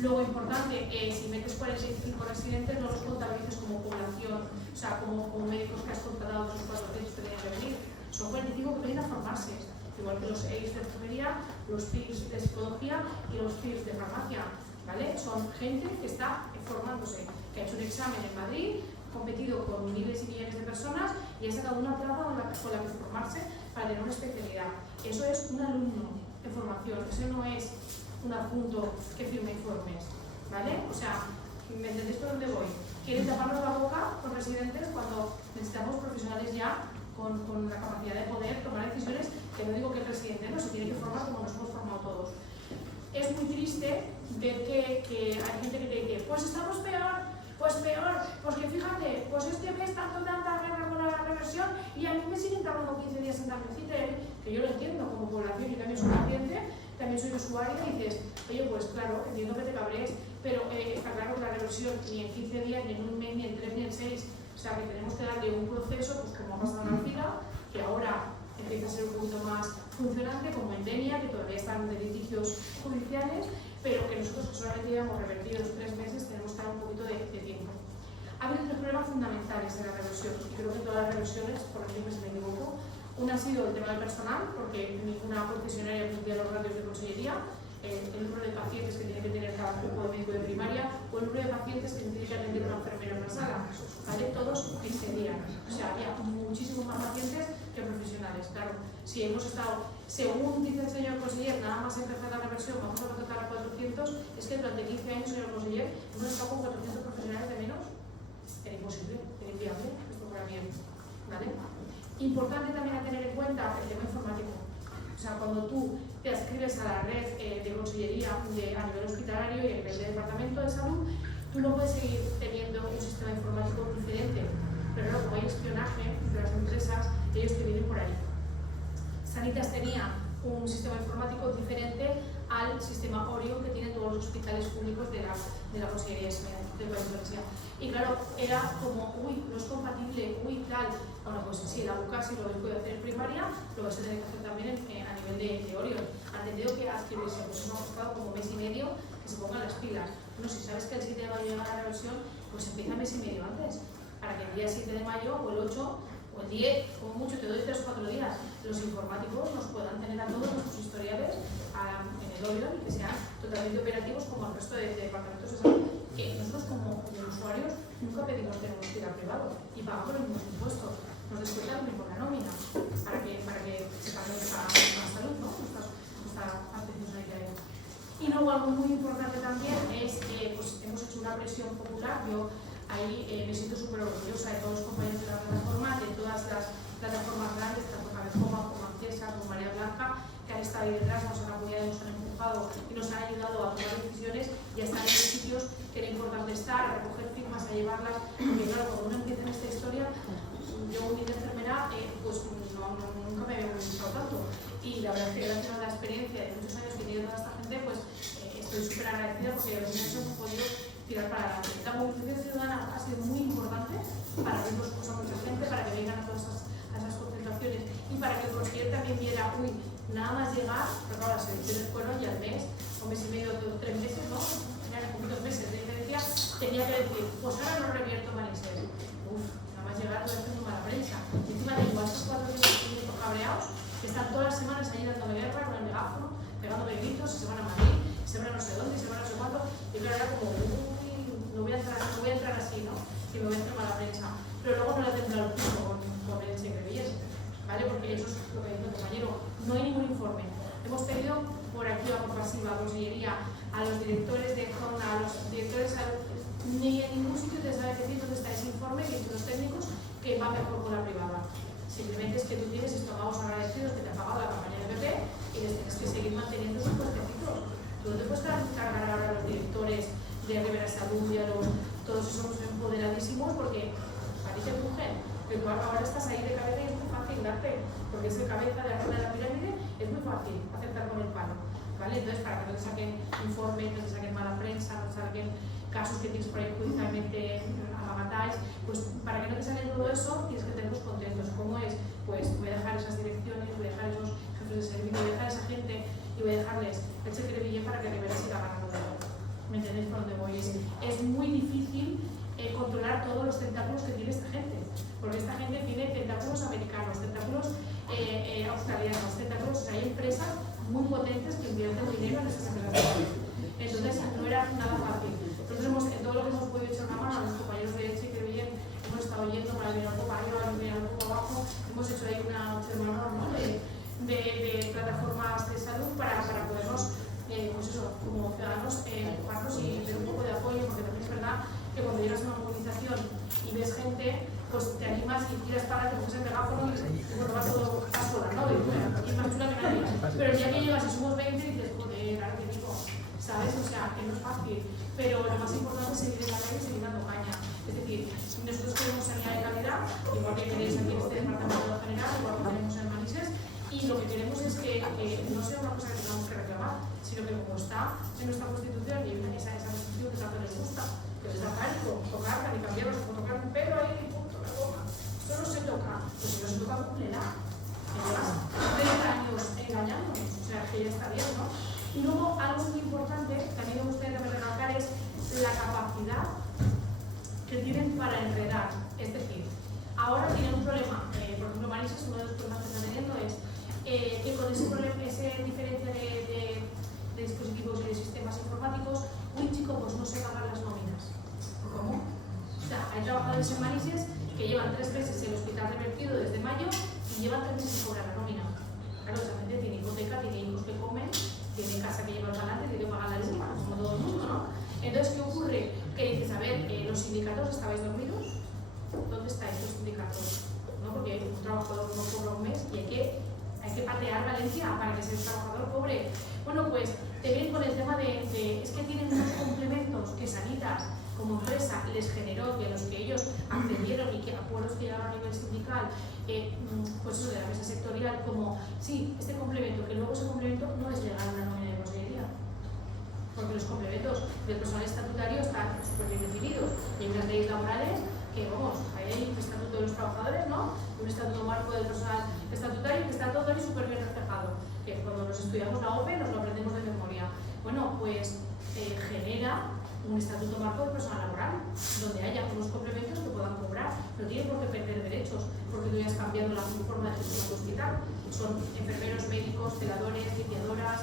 Luego, importante, si metes 45 residentes, no los contabilices como población, o sea, como médicos que has contratado de esos 400 que tenían que venir. Son 45 que vienen a formarse, igual que los EIS de enfermería, los PIRS de psicología y los PIRS de farmacia, ¿vale? Son gente que está formándose, que ha hecho un examen en Madrid, competido con miles y millones de personas y ha sacado una plaza con la que formarse para tener una especialidad. Eso es un alumno en formación, eso no es un adjunto que firme informes, ¿vale? O sea, ¿me entendéis por dónde voy? Quieren taparnos la boca con residentes cuando necesitamos profesionales ya con la capacidad de poder tomar decisiones, que no digo que el residente no se tiene que formar como nos hemos formado todos. Es muy triste ver que hay gente que te dice, pues estamos peor, porque fíjate, pues este mes tanto tanta guerra con la reversión y a mí me siguen tardando 15 días en darme cita, que yo lo entiendo como población, yo también soy paciente, también soy usuaria y dices, oye, pues claro, entiendo que te cabrees, pero está claro que la reversión ni en 15 días, ni en un mes, ni en 3, ni en 6, o sea que tenemos que darle un proceso, pues como ha pasado en Alcira, que ahora empieza a ser un poquito más funcionante, como en Denia, que todavía están de litigios judiciales, pero que nosotros que solamente llevamos revertidos 3 meses tenemos que dar un poquito de tiempo. Ha habido 3 problemas fundamentales en la reversión, y creo que todas las reversiones, por ejemplo, si me equivoco, una ha sido el tema del personal, porque ninguna concesionaria cumplía los ratios de consellería, el número de pacientes que tiene que tener cada grupo de médico de primaria, o el número de pacientes que tiene que atender una enfermera en una sala, ¿vale? Todos excedían. O sea, había muchísimos más pacientes que profesionales. Claro, si hemos estado, según dice el señor conseller, nada más empezar la reversión, vamos a contratar a 400, es que durante 15 años, señor conseller, hemos estado con 400 profesionales de menos. Era imposible, era inviable, esto fuera bien, ¿vale? Importante también a tener en cuenta el tema informático. O sea, cuando tú te adscribes a la red de consellería a nivel hospitalario y a nivel de departamento de salud, tú no puedes seguir teniendo un sistema informático diferente. Pero no, como hay espionaje de las empresas, ellos te vienen por ahí. Sanitas tenía un sistema informático diferente al sistema Orion que tienen todos los hospitales públicos de la Consellería del País Valencià. Y claro, era como, uy, no es compatible, uy, tal. Bueno, pues sí, la UCA sí lo puede hacer en primaria, lo vas a tener que hacer también a nivel de Orion. Han tenido que adscribirse, pues hemos costado como mes y medio que se pongan las pilas. Bueno, si sabes que el 7 de mayo llega la reversión, pues empieza mes y medio antes, para que el día 7 de mayo o el 8 o el 10, como mucho, te doy 3 o 4 días, los informáticos nos puedan tener a todos nuestros historiales en el Orion y que sean totalmente operativos como el resto de departamentos de salud. Que nosotros como usuarios nunca pedimos tener un hospital privado y pagamos los mismos impuestos. Nos descuentan lo mismo la nómina para que se pague la salud, ¿no? Nuestra atención sanitaria. Y luego algo muy importante también es que pues, hemos hecho una presión popular. Yo ahí me siento súper orgullosa de todos los compañeros de la plataforma, de todas las plataformas grandes, tanto Cabezoma como Ancesa, como María Blanca, que han estado ahí detrás, nos han apoyado, nos han empujado y nos han ayudado a tomar decisiones y a estar en los sitios que era importante estar, a recoger firmas, a llevarlas. Porque claro, cuando uno empieza en esta historia, yo de enfermera, pues nunca me había gustado tanto. Y la verdad es que gracias a la experiencia de muchos años que tiene toda esta gente, pues estoy súper agradecida porque al final hemos podido tirar para adelante. La movilización ciudadana ha sido muy importante para abrir los ojos a mucha gente, para que vengan a todas esas concentraciones y para que el consejero también viera, uy, nada más llegar, pero claro, las elecciones fueron ya al mes, un mes y medio, 3 meses, ¿no? Tenían poquitos meses de diferencia, tenía que decir, pues ahora no revierto Manises. Uf, nada más llegar voy a hacer una mala prensa. Y encima tengo a estos 400 cabreados que están todas las semanas ahí dándome guerra con el megáfono, pegándome gritos, se van a Madrid, se van a no sé dónde, se van a no sé cuánto, y claro, era como, uy, no voy a entrar así, ¿no? Que me voy a hacer mala prensa. Pero luego no la tendrá el curso con el Secrevillés, ¿vale? Porque eso es lo que dice el compañero, no hay ningún informe. Hemos pedido por activa, por pasiva, a Consellería, a los directores de zona, a los directores, ni en ningún sitio te sabe decir dónde está ese informe que dicen los técnicos que va mejor con la privada. Simplemente es que tú tienes estómagos agradecidos que te ha pagado la campaña de PP y les tienes que seguir manteniendo sus puestecitos. Tú no te puedes cargar ahora a los directores de Rivera Salud y a todos esos empoderadísimos porque parece mujer. Pero tú ahora estás ahí de cabeza y es muy fácil darte, porque es el cabeza de la pirámide, es muy fácil aceptar con el palo. ¿Vale? Entonces, para que no te saquen informes, no te saquen mala prensa, no te saquen casos que tienes por ahí judicialmente amagatáis, pues para que no te saquen todo eso, tienes que tenerlos contentos. ¿Cómo es? Pues voy a dejar esas direcciones, voy a dejar esos jefes de servicio, voy a dejar esa gente y voy a dejarles el Secrevillé para que Rivera siga ganando de oro. ¿Me entendéis por dónde voy? Es muy difícil controlar todos los tentáculos que tiene esta gente, porque esta gente tiene tentáculos americanos, tentáculos australianos, tentáculos, o sea, hay empresas muy potentes que invierten dinero en esas empresas. Entonces no era nada fácil. Nosotros en todo lo que hemos podido echar una mano a los compañeros de Secrevillé, hemos estado yendo para mirar un poco arriba, mirar un poco abajo, hemos hecho ahí una observador, ¿no? de plataformas de salud para podernos, pues eso, como ciudadanos, empujarnos y tener un poco de apoyo, porque también es verdad que cuando llegas a una movilización y ves gente, pues te animas y tiras para te coges el megáfono y bueno, vas sola, ¿no? Y es más chula que nadie. Pero el día que llegas y somos 20 dices, joder, ahora que digo, ¿sabes? O sea, que no es fácil. Pero lo más importante es seguir en la calle y seguir dando caña. Es decir, nosotros queremos sanidad de calidad, igual que queréis aquí en este departamento general, igual que tenemos en Manises, y lo que queremos es que no sea una cosa que tengamos que reclamar, sino que como está en nuestra Constitución y esa Constitución que tanto les gusta, que les da pánico, tocarla ni cambiarlos, o tocar un pelo ahí y punto, la goma. Esto no se toca, pues si no se toca, cúmplela. Que llevas 30 años engañándonos, o sea, que ya está bien, ¿no? Y luego, algo muy importante, también me gustaría recalcar, es la capacidad que tienen para enredar. Es decir, ahora tienen un problema, por ejemplo, Manises, uno de los problemas que está teniendo es que con ese problema, esa diferencia de dispositivos y de sistemas informáticos, un chico pues no se pagan las nóminas. ¿Cómo? O sea, hay trabajadores en Manises que llevan 3 meses en el hospital revertido desde mayo y llevan 3 meses sin cobrar la nómina. Claro, esa gente tiene hipoteca, tiene hijos que comen, tiene casa que llevar para adelante, tiene que pagar la luz, como todo el mundo, ¿no? Entonces, ¿qué ocurre? Que dices, a ver, ¿los sindicatos estabais dormidos? ¿Dónde estáis los sindicatos? ¿No? Porque un trabajador no cobra un mes y hay que patear Valencia para que ese trabajador cobre. Bueno, pues te vienen con el tema de es que tienen unos complementos que Sanitas como empresa les generó y a los que ellos accedieron y que acuerdos que llegaron a nivel sindical, pues eso de la mesa sectorial, como sí, este complemento, que luego ese complemento no es legal en la nómina de consellería, porque los complementos del personal estatutario están súper bien definidos y hay unas leyes laborales que, vamos, hay un estatuto de los trabajadores, ¿no? Un estatuto marco del personal estatutario que está todo ahí súper bien reflejado, que cuando nos estudiamos la OPE nos lo aprendemos de memoria. Bueno, pues genera un estatuto marco del personal laboral, donde haya unos complementos que puedan cobrar, no tienen por qué perder derechos, porque tú ya has cambiado la forma de gestión del hospital. Son enfermeros, médicos, celadores, limpiadoras,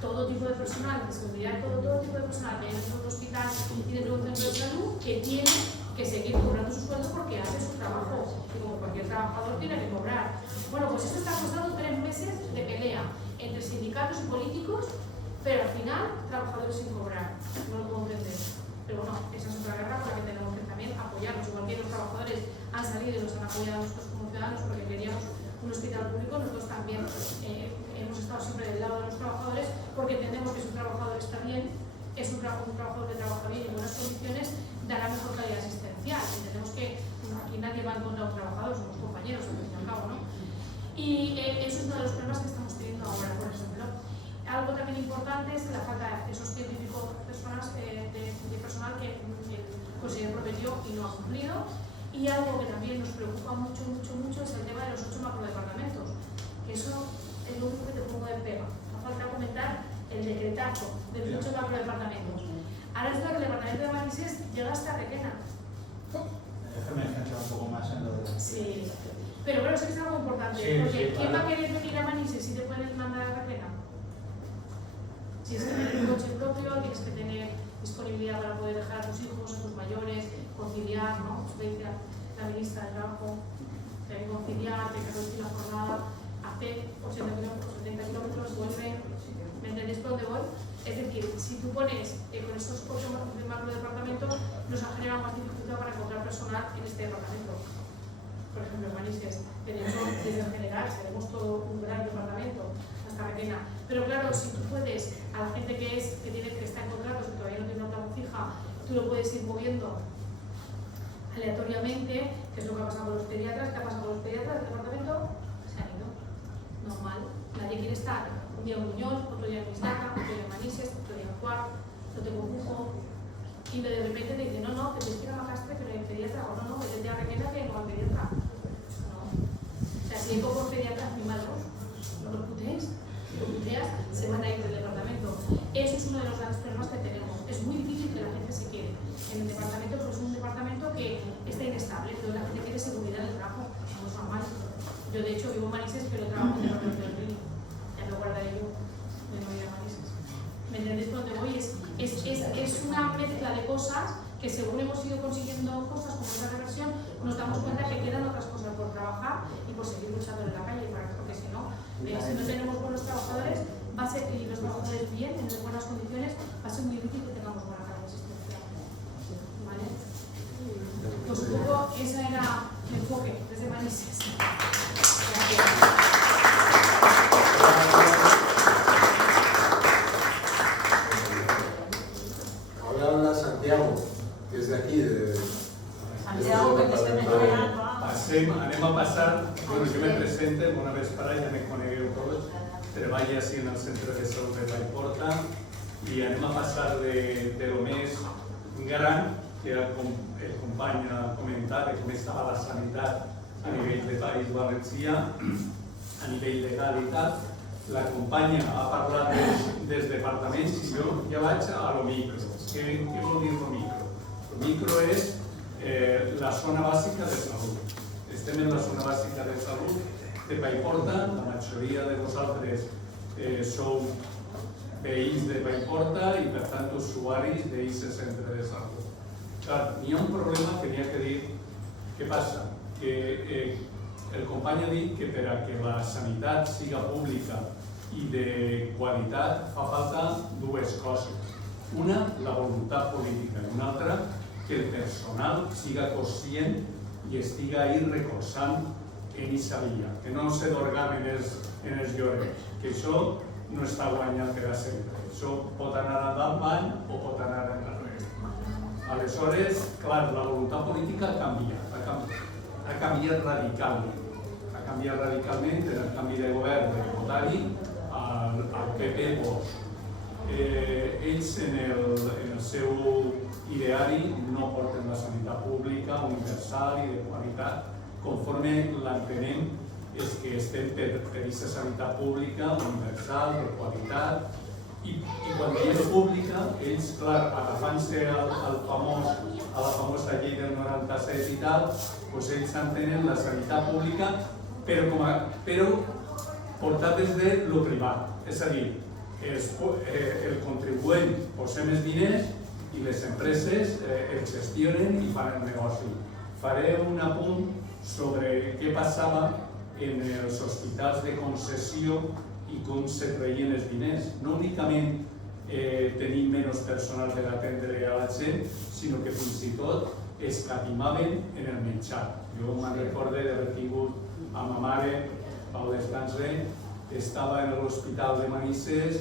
todo tipo de personal, de seguridad, todo tipo de personal que hay en un hospital y dentro de un centro de salud que tiene que seguir cobrando su sueldo porque hace su trabajo y como cualquier trabajador tiene que cobrar. Bueno, pues eso está costando 3 meses de pelea entre sindicatos y políticos, pero al final trabajadores sin cobrar. No lo puedo entender. Pero bueno, esa es otra guerra por la que tenemos que también apoyarnos. Igual que los trabajadores han salido y nos han apoyado a nosotros como ciudadanos porque queríamos un hospital público, nosotros también hemos estado siempre del lado de los trabajadores porque entendemos que si un trabajador está bien, es un trabajador que trabaja bien y en buenas condiciones, dará mejor calidad asistencial. Entendemos que aquí nadie va en contra de un trabajador, somos también importante es la falta de esos 100 y pico personas de personal que el consejero prometió y no ha cumplido. Y algo que también nos preocupa mucho es el tema de los 8 macrodepartamentos, que eso es lo único que te pongo de pega. No falta comentar el decretazo de los 8 macrodepartamentos. Ahora resulta que el departamento de Manises llega hasta Requena. Déjame centrar un poco más en lo de... Sí, pero bueno, eso es algo importante, Sí, porque sí, ¿quién claro. va a querer venir a Manises si te pueden mandar a Requena? Si es que tener un coche propio, tienes que tener disponibilidad para poder dejar a tus hijos, a tus mayores, conciliar, ¿no? Pues dice la ministra del Trabajo, hay que conciliar, hay que reducir la jornada, hacer 80 kilómetros, 70 kilómetros, vuelven, ¿me entendéis por dónde voy? Es decir, si tú pones con esos 8 macrodepartamentos, nos ha generado más dificultad para encontrar personal en este departamento. Por ejemplo, en Manises, que de hecho, desde el general, tenemos todo un gran departamento, hasta Requena. Pero claro, si tú puedes, a la gente que está en contratos, que todavía no tiene una plaza fija, tú lo puedes ir moviendo aleatoriamente, que es lo que ha pasado con los pediatras. ¿Qué ha pasado con los pediatras del departamento? Se han ido. Normal. Nadie quiere estar un día en Buñol, otro día en Mistaca, otro día en Manises, otro día en Cuart, no tengo bujo. Y de repente te dicen, no, te tienes que ir a Macastre, pero hay pediatra, o no, vete a Requena que no hay pediatra. No. O sea, si hay pocos pediatras muy malos, no los puteéis. Si los puteas, se van a ir del departamento. Eso es uno de los grandes problemas que tenemos. Es muy difícil que la gente se quede en el departamento, porque es un departamento que está inestable, pero la gente quiere seguridad en el trabajo, no es normal. Yo de hecho vivo en Manises, pero trabajo en el departamento del Río. Ya lo guardaré yo de no ir a Manises. ¿Me entendéis por dónde voy? Es una mezcla de cosas que según hemos ido consiguiendo cosas como esa reversión, nos damos cuenta que quedan otras cosas por trabajar y por seguir luchando en la calle, porque si no tenemos buenos trabajadores, va a ser, y los trabajadores bien, en buenas condiciones, va a ser muy difícil que tengamos buena carga asistencial. ¿Vale? Pues un poco ese era el enfoque desde Manises. Gracias. Ahora habla Santiago, que es de aquí, Santiago, que te estem esperant. Anem a passar, bueno, jo me presente, bona vesprada, ja me conegueu tots, treballo així en el Centre de Salut de Vallporta i anem a passar de lo més gran, que el company ha comentat, de com estava la sanitat a nivell de País Valencià, a nivell legal i tal. La companya ha parlat dels departaments i jo ja vaig a lo micro. Què vol dir lo micro? Lo micro és la zona bàsica de salut. Estem en la zona bàsica de salut de Paiporta, la majoria de vosaltres sou veïns de Paiporta i per tant usuaris d'aquest centre de salut. Clar, n'hi ha un problema que n'hi ha que dir. Què passa? Que el company ha dit que per a que la sanitat siga pública i de qualitat fa falta dues coses. Una, la voluntat política, i una altra, que el personal siga conscient i estiga ahí recolzant en aquesta via, que no se dorgaven en els llorets, que això no està guanyat per a sempre. Això pot anar endavant o pot anar enrere. Aleshores, clar, la voluntat política ha canviat radicalment. Ha canviat radicalment en el canvi de govern de Votari al PP-Vox. Ells en el seu ideari no porten la sanitat pública universal i de qualitat. Conforme l'entenem és que estem per aquesta sanitat pública universal, de qualitat, i quan diem pública, ells, clar, agafant-se a la famosa llei del 97 i tal, doncs ells entenen la sanitat pública però portat des de lo privat. És a dir, el contribuent posem els diners i les empreses els gestionen i fan el negoci. Faré un apunt sobre què passava en els hospitals de concessió i com se treien els diners. No únicament tenir menys personal per atendre a la gent, sinó que fins i tot escatimaven en el menjar. Jo me'n recordo d'haver tingut a ma mare, Pau Descanse, estava en l'hospital de Manises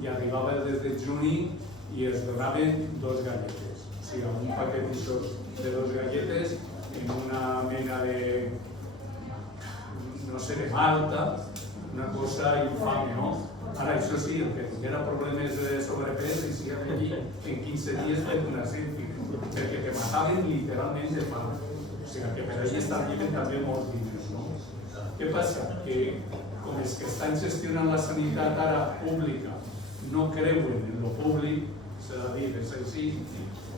i arribava el 10 de juny i es donaven 2 galletes. O sigui, un paquet de 2 galletes en una mena de, no sé, de malta, una cosa infame, no? Ara, això sí, el que tinguera problemes de sobrepès i si allí en 15 dies per una científica, perquè te mataven literalment de fam. O sigui que per allà estan vivint també molts diners, no? Què passa? Que com els que estan gestionant la sanitat ara pública no creuen en lo públic, s'ha de dir, és així,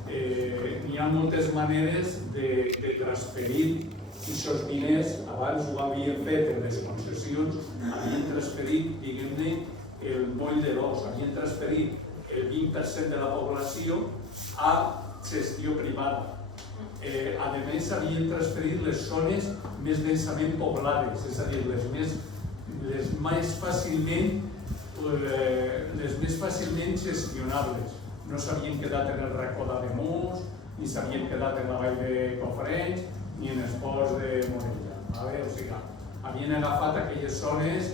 n'hi ha moltes maneres de transferir aquests diners. Abans ho havien fet en les concessions, havien transferit, diguem-ne, el moll de l'os, havien transferit el 20% de la població a gestió privada. A més, havien transferit les zones més densament poblades, és a dir, les més fàcilment gestionables. No s'havien quedat en el racó d'Ademús, ni s'havien quedat en la vall de Cofrents, ni en els ports de Morella. O sigui, havien agafat aquelles zones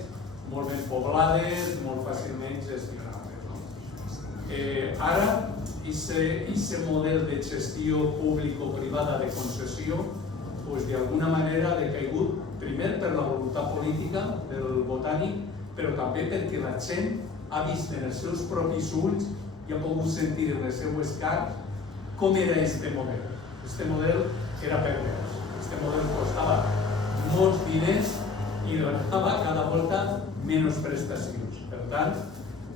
molt ben poblades, molt fàcilment gestionables. Ara, aquest model de gestió público-privada de concessió, d'alguna manera ha decaigut, primer per la voluntat política del Botànic, però també perquè la gent ha vist en els seus propis ulls i ha pogut sentir en les seues carns com era aquest model. Aquest model era pervers. Aquest model costava molts diners i donava cada volta menys prestacions. Per tant,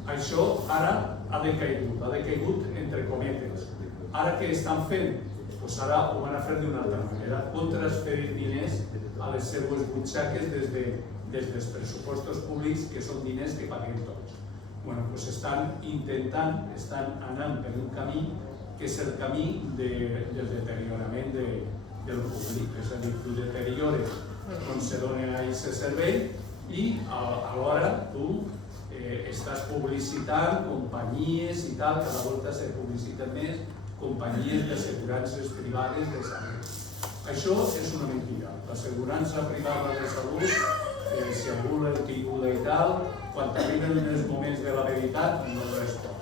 això ara ha decaigut entre cometes. Ara què estan fent? Doncs ara ho van a fer d'una altra manera, com transferir diners a les seues butxaques des dels pressupostos públics, que són diners que paguem tots. Doncs estan intentant, estan anant per un camí que és el camí del deteriorament del públic. És a dir, tu deteriores on se dona aquest servei i alhora tu estàs publicitant companyies i tal, cada volta se publiciten més companyies d'assegurances privades de salut. Això és una mentida. L'assegurança privada de salut, si algú l'ha tinguda i tal, quan arriben els moments de la veritat, no respon.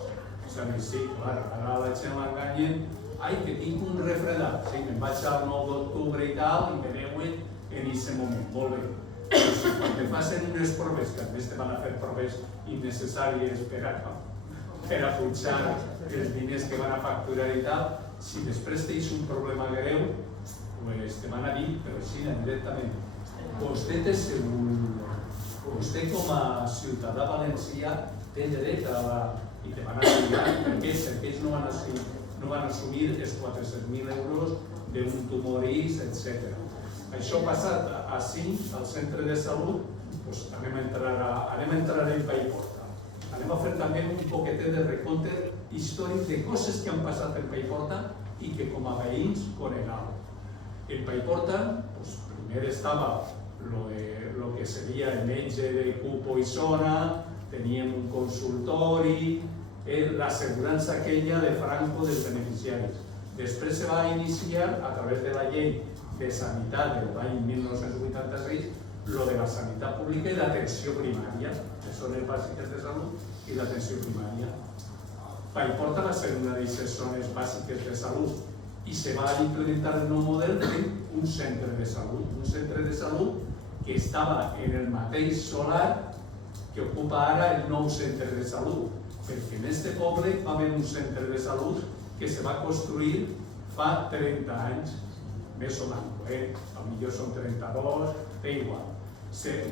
És a dir, sí, clar, ara la gent l'enganyen, ai, que tinc un refredat, sí, me'n vaig al 9 d'octubre i tal, i me veuen en aquest moment, molt bé. Però si quan te facin unes proves, que a més te van a fer proves innecessàries per a punxar els diners que van a facturar i tal, si després tens un problema greu, te van a dir, però així, directament, vostè té segur, vostè com a ciutadà valencià té dret a... i te van a dir, perquè ells no van assumir els 400.000 euros d'un tumorís, etc. Això passat així, al centre de salut, anem a entrar en Paiporta. Anem a fer també un poquetet de recompte històric de coses que han passat en Paiporta i que com a veïns conegàvem. En Paiporta, primer estava lo que seria el metge de Cupo i Zona, teníem un consultori, l'assegurança aquella de Franco dels beneficiaris. Després se va iniciar, a través de la llei de sanitat de l'any 1986, lo de la sanitat pública i l'atenció primària, les zones bàsiques de salut i l'atenció primària. Paiporta va ser una d'aquestes zones bàsiques de salut i se va implementar el nou model fent un centre de salut que estava en el mateix solar que ocupa ara el nou centre de salut, perquè en aquest poble va haver un centre de salut que se va construir fa 30 anys, més o menys, potser són 32, té igual.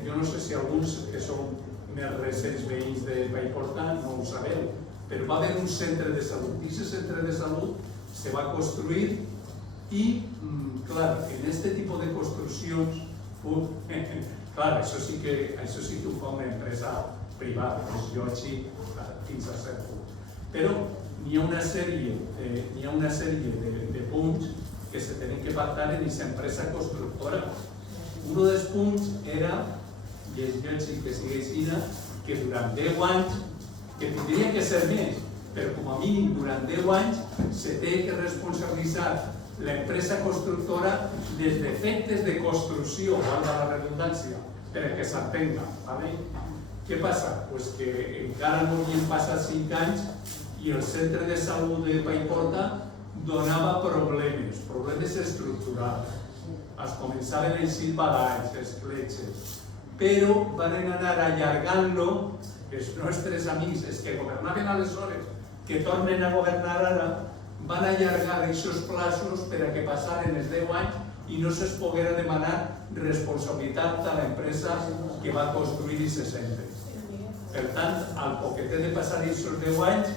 Jo no sé si alguns que són més recents veïns de Paiporta no ho sabeu, però va haver un centre de salut i aquest centre de salut se va construir i, clar, en aquest tipus de construccions, clar, això sí que ho fa una empresa privada, jo així fins a cert punt. Però n'hi ha una sèrie de punts que se tenen que pactar en aquesta empresa constructora. Un dels punts era, i és lògic que sigui així, que durant 10 anys, que tindria que ser més, però com a mínim durant 10 anys se té que responsabilitzar l'empresa constructora dels defectes de construcció, valga la redundància, perquè s'entenga. Què passa? Doncs que encara no havien passat 5 anys i el centre de salut de Paiporta donava problemes estructurals. Es començaven a eixir badalls, escletxes, però van anar allargant-lo els nostres amics, els que governaven aleshores, que tornen a governar ara, van allargar aquests plaços per a que passaren els 10 anys i no se'ls poguera demanar responsabilitat a l'empresa que va construir aquests centres. Per tant, al poquetet de passar aquests 10 anys,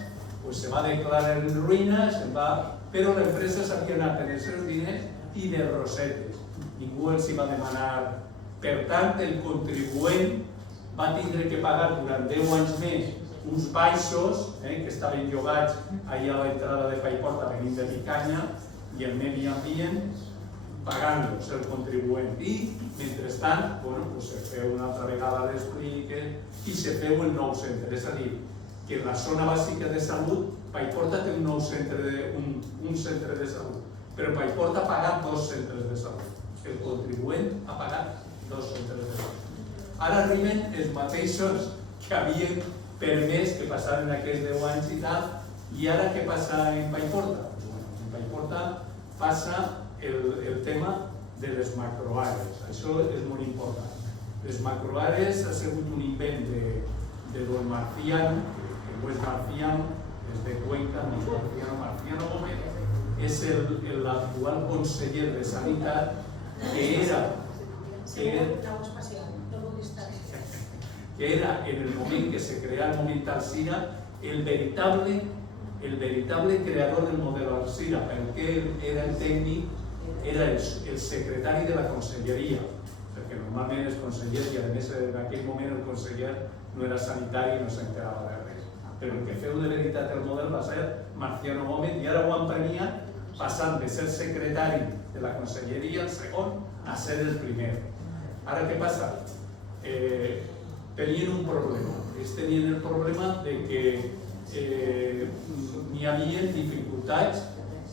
se va declarar en ruïna, però l'empresa s'havia anat en els seus diners i de rosetes. Ningú els hi va demanar. Per tant, el contribuent va tindre que pagar durant 10 anys més uns baixos que estaven llogats allà a l'entrada de Paiporta venint de Picanya i el medi ambient pagant-los el contribuent. I, mentrestant, se feu una altra vegada l'explique i se feu el nou centre. És a dir, que en la zona bàsica de salut, Paiporta té un centre de salut, però Paiporta ha pagat 2 centres de salut. El contribuent ha pagat 2 centres de salut. Ara arriben els mateixos que havien permès que passaren aquests 10 anys i tal, i ara què passa en Paiporta? En Paiporta passa el tema de les macroàrees. Això és molt important. Les macroàrees ha sigut un invent de don Marciano, que no és Marciano, és de Cuenca, no és Marciano. Marciano Gómez és l'actual conseller de Sanitat, que era en el moment que se crea el moment Alzira el veritable creador del model Alzira, perquè era el tècnic, era el secretari de la conselleria, perquè normalment els consellers, i a més en aquell moment el conseller no era sanitari i no s'enterava de res, però el que feu de veritat el model va ser Marciano Gómez, i ara ho han premiat passant de ser secretari de la conselleria, el segon, a ser el primer. Ara què passa? Tenien un problema. Ells tenien el problema de que n'hi havia dificultats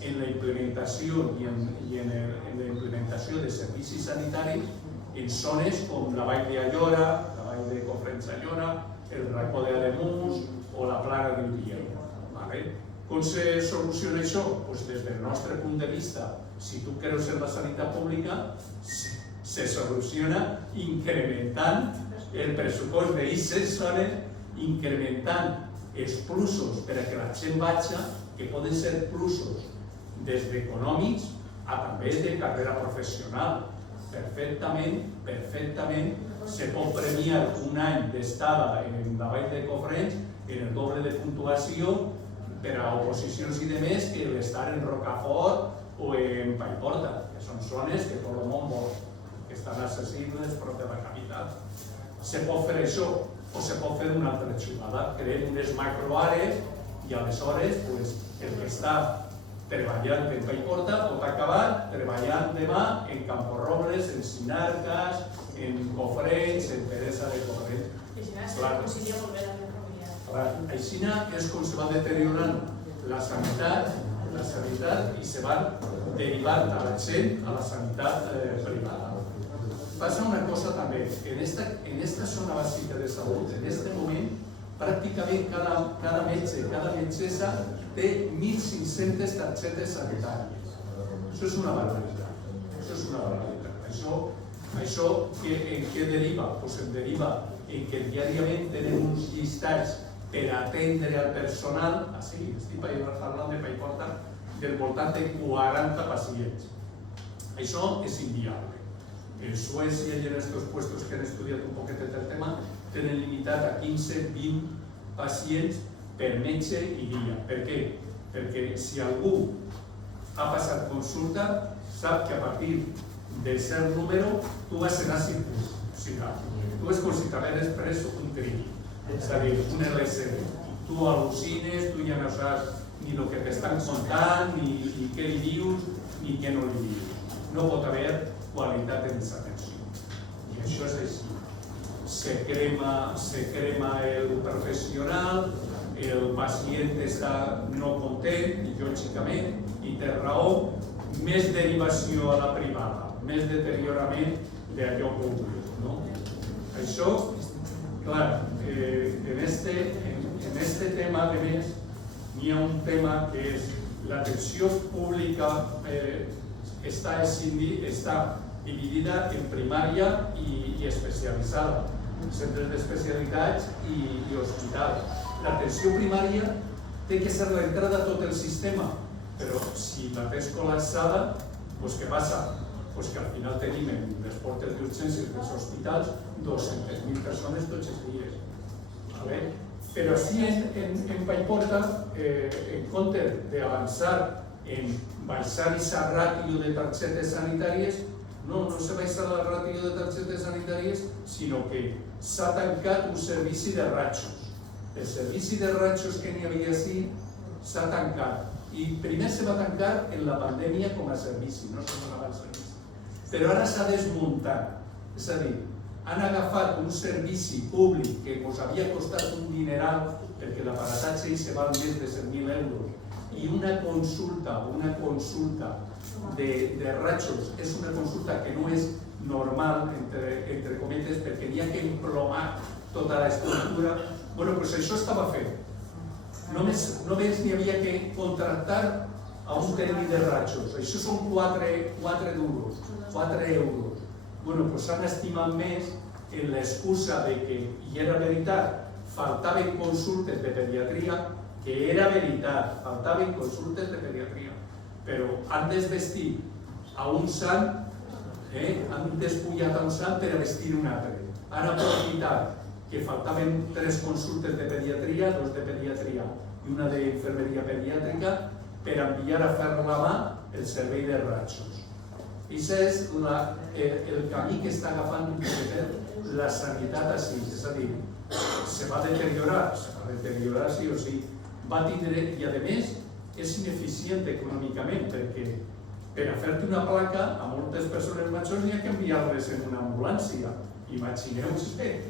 en la implementació i en la implementació de servicis sanitaris en zones com la Vall d'Aiora, la Vall de Cofrents-Aiora, el Racó d'Ademús o la Plana del Biel. Com se soluciona això? Des del nostre punt de vista, si tu creus en la sanitat pública, se soluciona incrementant el pressupost d'aquestes zones, incrementant els plusos per a que la gent vagi, que poden ser plusos des d'econòmics a també de carrera professional. Perfectament se pot premiar un any d'estada en la Vall de Cofrents en el doble de puntuació per a oposicions i demés que l'estar en Rocafort o en Paiporta, que són zones que tot el món vol, que estan accessibles prop de la capital. Se pot fer això o se pot fer una altra xulada, creem unes macroàrees i aleshores el que està treballant en Paiporta pot acabar treballant demà en Camporrobles, en Sinarcas, en Cofrents, en Teresa de Cofrents. Així és com se va deteriorant la sanitat i se van derivant a la gent a la sanitat privada. Passa una cosa també, en esta zona bàsica de salut, en aquest moment, pràcticament cada metge, cada metgessa té 1.500 targetes sanitàries. Això és una barbaritat. Això en què deriva? Doncs en deriva en que diàriament tenen uns llistats per atendre al personal, estic parlant de Paiporta, del voltant de 40 pacients. Això és inviable. En Suècia i en aquests puestos que han estudiat un poquet el tema tenen limitat a 15-20 pacients per metge i dia. Per què? Perquè si algú ha passat consulta, sap que a partir del cert número tu vas anar circumcidat. Tu és com si t'hagués pres un trini, és a dir, un LSD. Tu al·lucines, tu ja no saps ni el que t'estan contant, ni què li dius, ni què no li dius. No pot haver qualitat en l'atenció. I això és així. Se crema el professional, el pacient està no content, i lògicament, i té raó, més derivació a la privada, més deteriorament d'allò públic. Això, clar, en este tema, a més, hi ha un tema que és l'atenció pública està dividida en primària i especialitzada. centres d'especialitats i hospitals. L'atenció primària té que ser l'entrada a tot el sistema, però si la tens col·lapsada, doncs què passa? Doncs que al final tenim en les portes d'urgències dels hospitals 200.000 persones tots els dies. Però si en Paiporta, en comptes d'avançar en baixar aquesta ràtio de targetes sanitàries, no se baixa la ràtio de targetes sanitàries, sinó que s'ha tancat un servici de ratxos. El servici de ratxos que n'hi havia així s'ha tancat. I primer se va tancar en la pandèmia com a servici, no se donava el servici. Però ara s'ha desmuntat. És a dir, han agafat un servici públic que ens havia costat un dineral, perquè l'aparatatge se val més de 100.000 euros, i una consulta de ratxos és una consulta que no és normal, entre cometes, perquè n'hi ha que emplomar tota l'estructura. Doncs això estava fet. Només n'hi havia que contractar a un tècnic de ratxos. Això són 4 duros, 4 euros. Doncs s'han estimat més en l'excusa de que, i era veritat, faltaven consultes de pediatria, que era veritat, faltaven consultes de pediatria, però han desvestit a un sant, han despullat a un sant per a vestir un altre. Han aprofitat que faltaven 3 consultes de pediatria, 2 de pediatria i una d'infermeria pediàtrica, per enviar a fer la mà el servei de ratxos. I és el camí que està agafant la sanitat així, és a dir, se va deteriorar sí o sí, va tindre, i a més és ineficient econòmicament, perquè per a fer-te una placa a moltes persones majors n'hi ha que enviar-les en una ambulància. Imagineu-se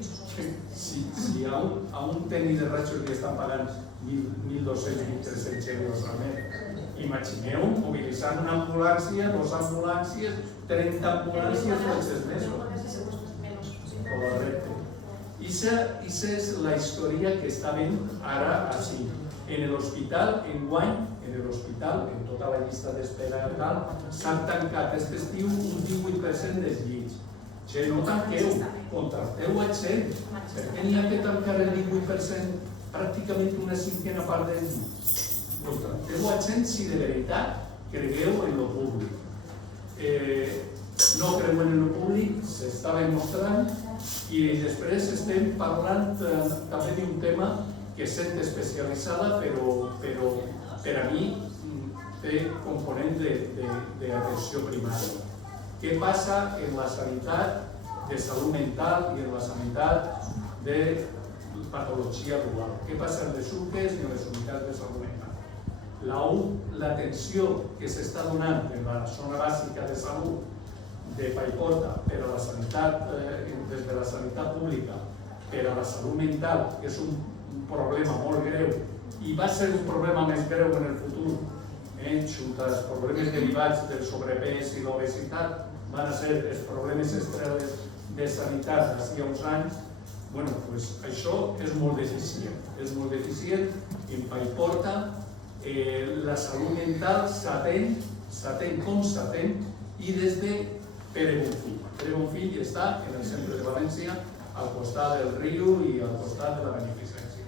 si a un tècnic de ratxos li estan pagant 1.200, 1.300 euros al mes. Imagineu mobilitzant una ambulància, 2 ambulàncies, 30 ambulàncies tots els mesos. Correcte. I aquesta és la història que està veient ara així. En l'hospital, enguany, en tota la llista d'espera tal, s'han tancat aquest estiu un 18% dels llits. Que no tanqueu, contracteu a gent. Per què n'hi ha que tancar el 18%, pràcticament una cinquena part dels llits? Contracteu a gent si de veritat cregueu en lo públic. No creuen en lo públic, s'està demostrant, i després estem parlant també d'un tema que és especialitzada, però per a mi té component d'atenció primària. Què passa en la sanitat de salut mental i en la sanitat de patologia dual? Què passa en les UCEs i en les unitats de salut mental? L'atenció que s'està donant en la zona bàsica de salut de Paiporta per a la sanitat, des de la sanitat pública, per a la salut mental, que és un problema molt greu, i va ser un problema més greu en el futur, junt als problemes derivats del sobrepès i l'obesitat, van ser els problemes estrelles de sanitat d'aquí a uns anys. Això és molt deficient. És molt deficient. En Paiporta la salut mental s'atén com s'atén, i des de Pere Bonfill. Pere Bonfill està en el centre de València, al costat del riu i al costat de la beneficència.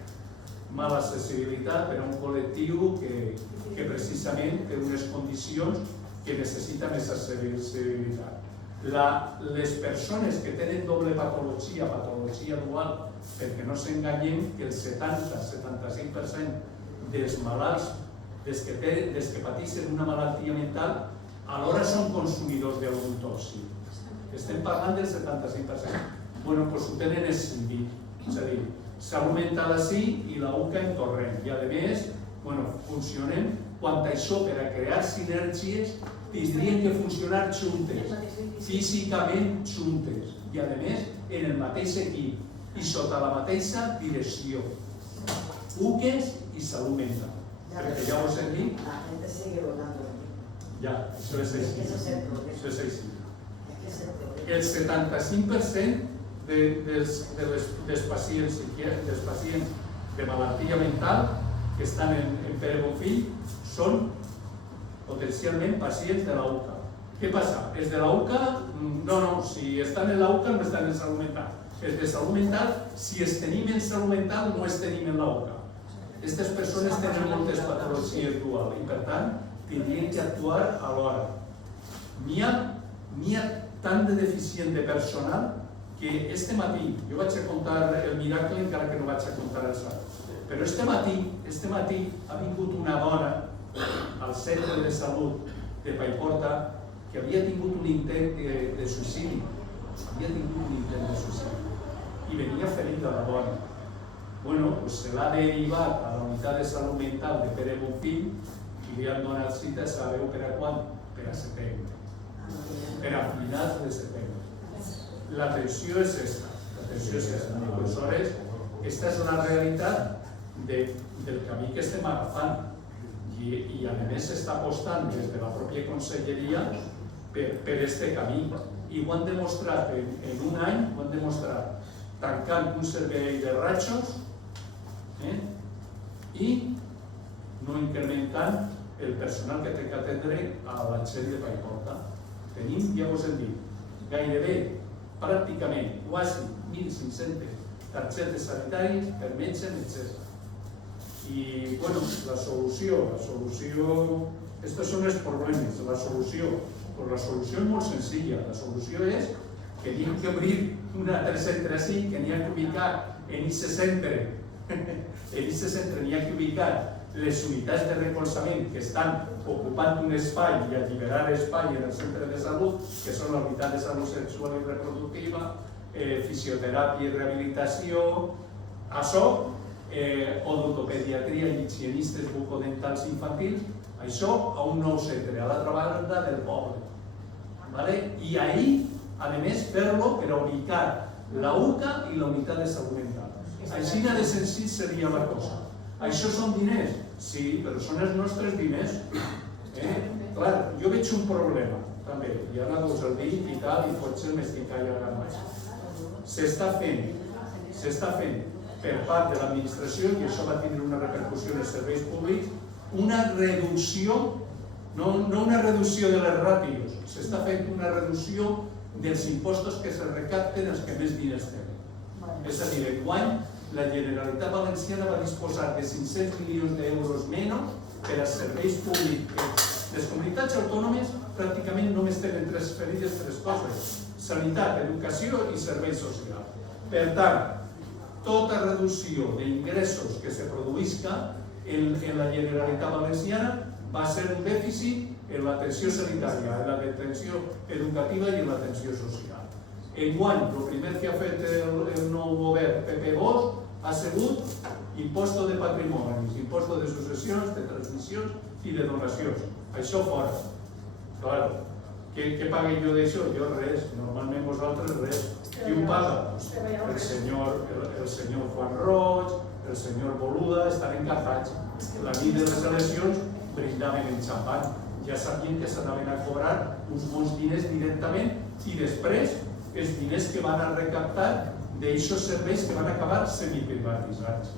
Mala accessibilitat per a un col·lectiu que precisament té unes condicions que necessita més accessibilitat. Les persones que tenen doble patologia dual, perquè no s'enganyem que el 70-75% dels malalts, des que pateixen una malaltia mental, alhora són consumidors d'algun tòxic. Estem parlant del 75%. Doncs ho tenen escindit. És a dir, salut mental així i la UCA en torrent. I a més, funcionen quan això, per a crear sinergies, tindrien que funcionar juntes, físicament juntes, i a més en el mateix equip i sota la mateixa direcció. UCEs i salut mental. Perquè ja ho hem dit. La gente sigue votando. Ja, això és així. El 75% dels pacients de malaltia mental que estan en Pere Bonfill són potencialment pacients de la UCA. Què passa? Els de la UCA, no, si estan en la UCA no estan en salut mental. Els de salut mental, si es tenim en salut mental, no es tenim en l'OCA. Aquestes persones tenen moltes patologies duals i, per tant, tindrien que actuar alhora. N'hi ha tant de deficient de personal que este matí, jo vaig a contar el miracle encara que no vaig a contar el sant, però este matí ha vingut una dona al centre de salut de Paiporta que havia tingut un intent de suïcidi, i venia ferida la dona. Bueno, pues se l'ha derivat a la unitat de salut mental de Pere Bonfill i li han donat cita, sabeu per a quan? Per a setembre. Per a finals de setembre. L'atenció és esta. Aleshores, aquesta és la realitat del camí que estem agafant. I a més s'està apostant des de la pròpia conselleria per este camí. I ho han demostrat en un any, ho han demostrat tancant un servei de ratxos i no incrementant el personal que té que atendre a la gent de Paiporta. Tenim, ja us hem dit, gairebé, pràcticament, quasi 1.500 targetes sanitàries per metge, metgessa. I, bueno, la solució, estos són els problemes, la solució és molt senzilla, la solució és que n'hi ha que obrir un altre centre així, que n'hi ha que ubicar en aquest centre, n'hi ha que ubicar les unitats de recolzament que estan ocupant un espai i alliberar espai en el centre de salut, que són la unitat de salut sexual i reproductiva, fisioteràpia i rehabilitació, això, odontopediatria i higienistes bucodentals infantils, això a un nou centre, a l'altra banda del poble. I ahir, a més, fer-lo per a ubicar la UCA i la unitat de salut mental. Així de senzill seria la cosa. Això són diners? Sí, però són els nostres diners. Clar, jo veig un problema, també, i ara us el dic i tal, i potser m'estic allargant més. S'està fent per part de l'administració, i això va tenir una repercussió en els serveis públics, una reducció, no una reducció de les ràtios, s'està fent una reducció dels impostos que se recapten els que més diners tenen. És a dir, enguany la Generalitat Valenciana va disposar de 500 milions d'euros menys per als serveis públics. Les comunitats autònomes pràcticament només tenen transferides tres coses: sanitat, educació i serveis socials. Per tant, tota reducció d'ingressos que se produïsca en la Generalitat Valenciana va ser un dèficit en l'atenció sanitària, en l'atenció educativa i en l'atenció social. Enguany, el primer que ha fet el nou govern PP2 ha sigut impost de patrimonis, impost de successions, de transmissions i de donacions. Això fora. Clar, què paguem jo d'això? Jo res, normalment vosaltres res. Qui ho paga? El senyor Juan Roig, el senyor Boluda, estan encantats. La nit de les eleccions brindaven en xampany. Ja sabien que s'anaven a cobrar uns bons diners directament i després els diners que van a recaptar d'aixòs serveis que van acabar semiprivatitzats.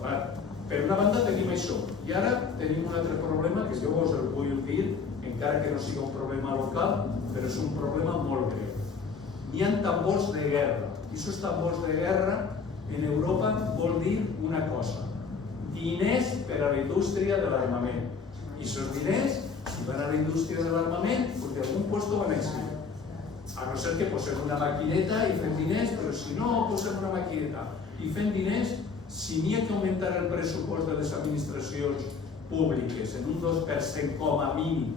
Per una banda tenim això, i ara tenim un altre problema que jo us el vull dir, encara que no sigui un problema local, però és un problema molt greu. N'hi ha tambors de guerra, i aquests tambors de guerra en Europa vol dir una cosa: diners per a la indústria de l'armament. I aquests diners, si van a la indústria de l'armament, doncs d'algun lloc van a existir. A no ser que posem una maquineta i fem diners, però si no posem una maquineta i fem diners, si n'hi ha que augmentar el pressupost de les administracions públiques en un 2% com a mínim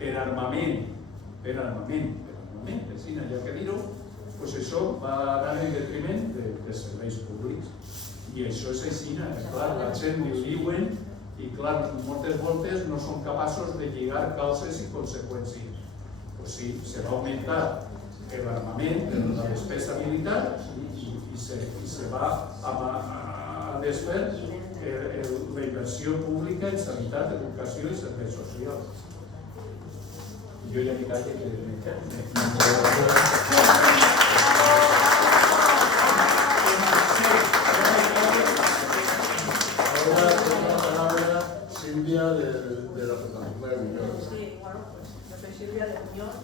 per armament, així n'hi ha que dir-ho, doncs això va anar en detriment dels serveis públics. I això és així, clar, la gent ho diuen i clar, moltes voltes no són capaços de lligar causes i conseqüències. Doncs sí, se va augmentar l'armament, la despesa militar i se va a desfer la inversió pública en sanitat, educació i serveis socials. Jo ja m'he callat Silvia de la Fundación de Aviñón. Sí, bueno, pues yo soy Silvia de Aviñón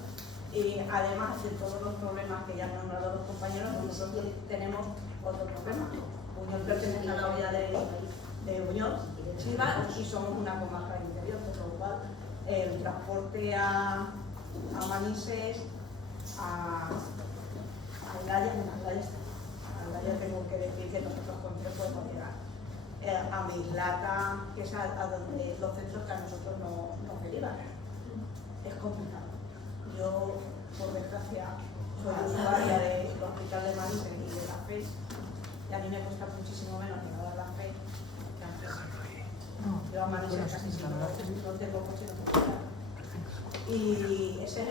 Y además de todos los problemas que ya han nombrado los compañeros, nosotros tenemos otro problema. Buñol pertenece a la valla de Buñol, Chiva, y somos una comarca interior, por lo cual el transporte a Manises, a Aldaya tengo que decir que nosotros con tres podemos llegar. A Mislata, que es a donde los centros que a nosotros nos derivan. Es complicado. Yo, por desgracia, soy usuaria del hospital de Manises y de la FE, y a mí me cuesta muchísimo menos llegar a la FE. Yo a Manises casi siempre no tengo coche, no puedo llegar. Y ese es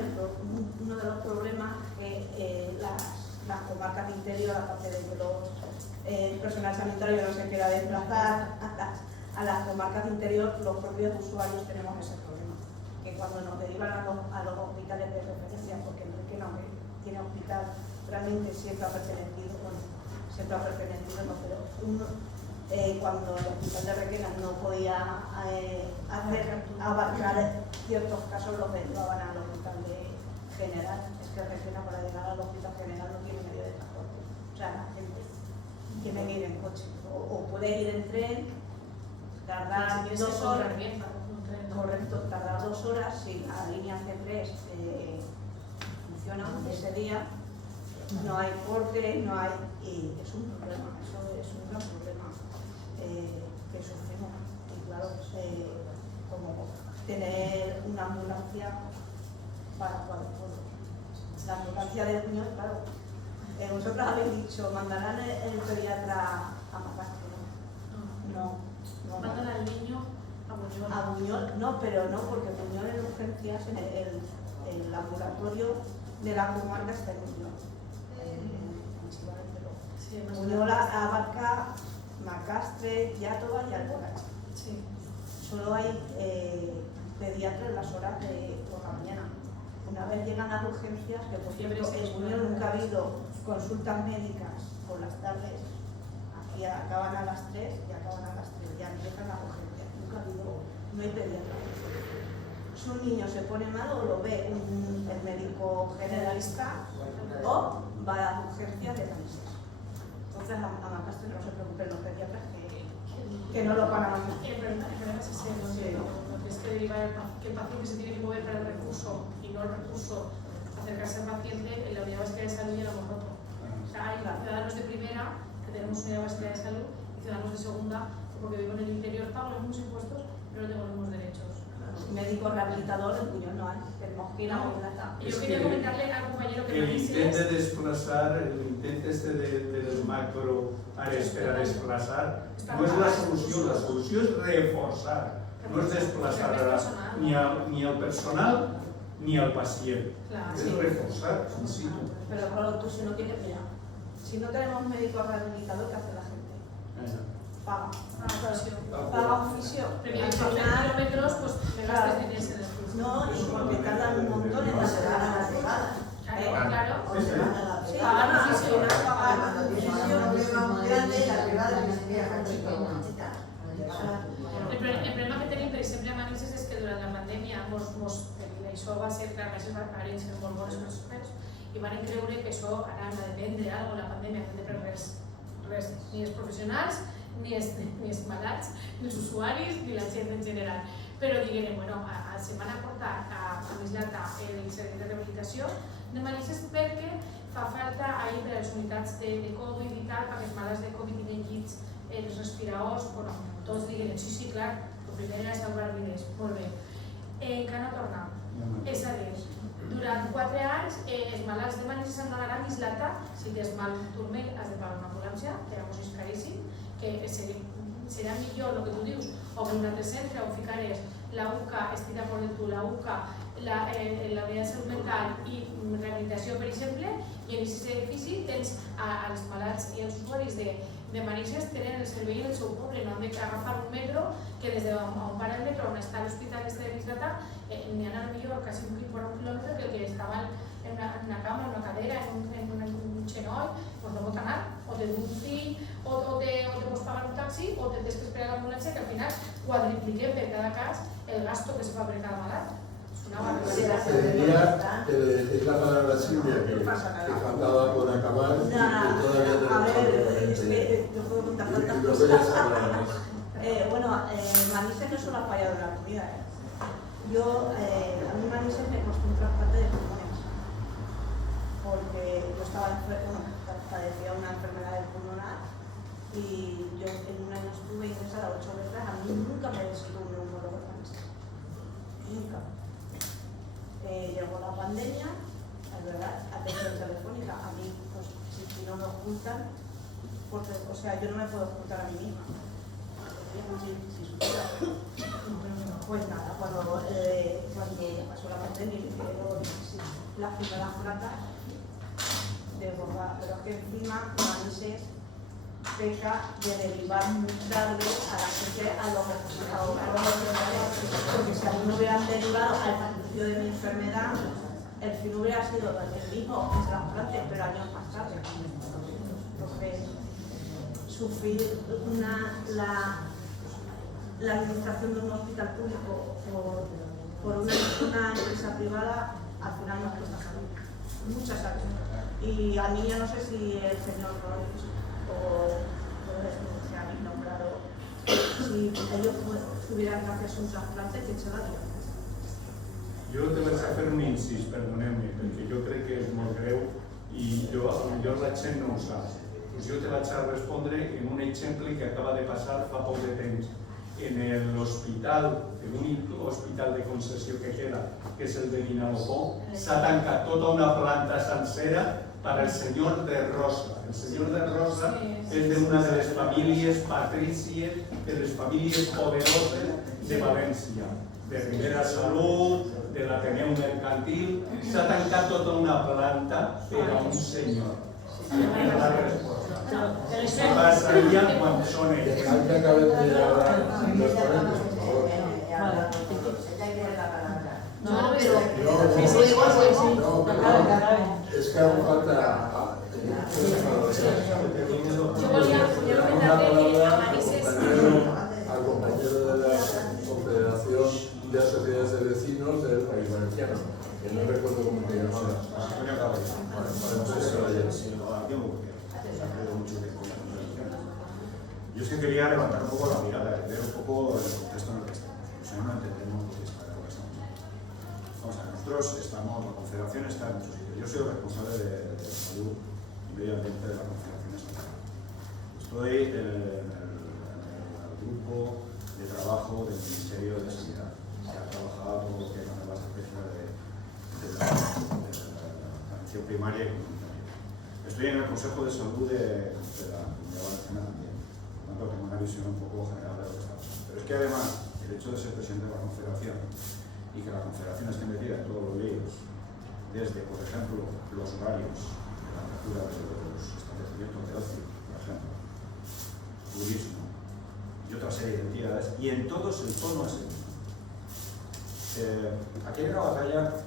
uno de los problemas que las comarcas de interior, aparte de que el personal sanitario no se quiera desplazar a las comarcas de interior, los propios usuarios tenemos ese problema. Que cuando nos derivan a los hospitales de referencia, porque Enrique no tiene hospital, realmente siempre ha pertenecido, no, pero cuando el hospital de Requena no podía abarcar ciertos casos, los derivaban al hospital general. Es que Requena, para llegar al hospital general, no tiene medio de transporte. O sea, la gente tiene que ir en coche o puede ir en tren, tardar 2 horas. Correcto, tardar 2 horas. Si la línea C3 funciona ese día, no hay corte, no hay. Y es un problema, eso es un gran problema que sufrimos. Y claro, como tener una ambulancia para todo. La ambulancia de Buñol, claro. Vosotros habéis dicho, ¿mandarán el pediatra a Macastre? No. Mandan al niño a Buñol. A Buñol, no, pero no, porque Buñol en urgencias, el ambulatorio de la comarca está en Buñol. Buñol abarca Macastre, Iàtova y Alborach. Sí. Solo hay pediatras en las horas por la mañana. Una vez llegan las urgencias, que por cierto en Buñol nunca ha habido consultas médicas por las tardes, aquí acaban a las 3 y acaban a las 3, ya empiezan las urgencias. Nunca ha habido, no hay pediatra. Si un niño se pone mal o lo ve el médico generalista o va a las urgencias de Manises. Entonces a Macastre no se preocupen los pediatras que no lo van a mandar. El problema es ese, ¿no? Lo que es que el paciente se tiene que mover para el recurso y no el recurso acercarse al paciente, en la unidad básica de salud ya lo hemos roto. O sea, hay ciudadanos de primera, que tenemos unidad básica de salud, y ciudadanos de segunda, que porque vivo en el interior pago los mismos impuestos, pero no tengo los mismos derechos. Médico rehabilitador en Buñol no hay, tenemos que ir a Mislata. Yo quería comentarle al compañero que el Manises... intent de desplaçar, el intent del macro árees per a desplaçar, no és la solució és reforçar, no és desplaçar ni al personal ni al pacient, és reforçar in situ. Pero claro, tú si no tienes, mira, si no tenemos médico rehabilitador, ¿qué hace la gente? Paga. Paga un fisio. Pero al final, kilómetros, pues me gastas en ese después. No, y porque tardan un montón en llegar a la llegada. Claro. Sí, pagan un fisio, pagan un fisio. El problema que tenim, per exemple, a Manises és que durant la pandèmia això va ser que a més van ser molt bons els experts i van creure que això ara va dependre alguna la pandèmia, no té res, ni els professionals, ni els malalts, ni els usuaris, ni la gent en general. Però diguem, bueno, se van aportar a Mislata el servei de rehabilitació de Manises perquè fa falta ahir per a les unitats de Covid i tal, perquè els malalts de Covid tinguin llits, els respiradors, bueno, tots diguem, sí, clar, el primer era salvar vides, molt bé. Encara no torna. És a dir, durant 4 anys els malalts de Manises han d'anar a Mislata, si tens mal turmell has de pagar una ambulància, que era molt caríssim, que serà millor el que tu dius, obrir un altre centre on ficares la UCA, estira por tu, la UCA, la unidad de salut mental i rehabilitació, per exemple, i en aquest edifici tens els malalts i els usuaris de Manises tenen el servei en el seu poble, no han d'agafar un metro que des d'on para el metro, on està l'hospital de Mislata, n'hi ha millor quasi un quilòmetre que el que estaven en una cama, en una cadera, en un xenoll, doncs no pot anar, o té un fill, o te pots pagar un taxi, o tens que esperar l'ambulància, que al final quadripliquem per cada cas el gasto que se fa per cada malalt. Te diría que le decís la palabra a Silvia, que faltaba por acabar y que todavía tenemos yo puedo contar tantas y luego cosas. ya se hablará más. Bueno, Manises no solo ha fallado en la comida. A mí Manises me costó un trasplante de pulmones. Porque yo padecía una enfermedad del pulmonar y yo en un año estuve ingresada 8 veces. A mí nunca me visitó un neumólogo de Manises. Nunca. Llegó la pandemia, es verdad, atención telefónica. A mí, pues, si no me ocultan, porque, o sea, yo no me puedo ocultar a mí misma. Si supiera. Pues nada, cuando pasó la pandemia y me dieron las primeras placas, de verdad, pero es que encima Manises peca de derivar muy tarde a la gente a los porque si a mí no hubieran derivado al principio de mi enfermedad, el fin hubiera sido el mismo, el trasplante, pero años más tarde. Entonces, sufrir la administración de un hospital público por una empresa privada, al final nos cuesta salud, mucha salud. Y a mí ya no sé si el señor Royce o se habéis nombrado, si ellos tuvieran que hacerse un trasplante, ¿qué se daría? Jo te vaig a fer un incís, perdoneu-me, perquè jo crec que és molt greu i potser la gent no ho sap. Pues jo te vaig a respondre en un exemple que acaba de passar fa poc de temps. En l'hospital, l'únic hospital de concessió que queda, que és el de Vinalopó, s'ha tancat tota una planta sencera para el señor de Rosa. El señor de Rosa es de una de las familias patricias, de las familias poderosas de Valencia, de Rivera Salud, de l'Ateneu Mercantil. S'ha tancat tota una planta per a un senyor. La resposta. Què passaria quan són ells? Hay que acabar de llegar a los ponentes, por favor. Es que hago falta al compañero de la Confederación de Sociedades de Vecinos del País Valenciano, que no recuerdo cómo te llamaba. Yo es que quería levantar un poco la mirada, ver un poco el contexto en el que estamos. Si no, no entendemos lo que estamos. Vamos a ver, nosotros estamos, la Confederación está en muchos sitios. Yo soy el responsable de salud y medio ambiente de la Confederación Estatal. Estoy en el grupo de trabajo del Ministerio de Sanidad, que ha trabajado todo lo que es la estrategia de la atención primaria y comunitaria. Estoy en el Consejo de Salud de la Comunidad Valenciana también. Por lo tanto, tengo una visión un poco general de lo que está pasando. Pero es que además, el hecho de ser presidente de la Confederación y que la Confederación esté metida en todos los líos, desde, por ejemplo, los horarios de la apertura de los establecimientos de ocio, por ejemplo, turismo y otra serie de entidades, y en todos el tono es el mismo. Aquí hay una batalla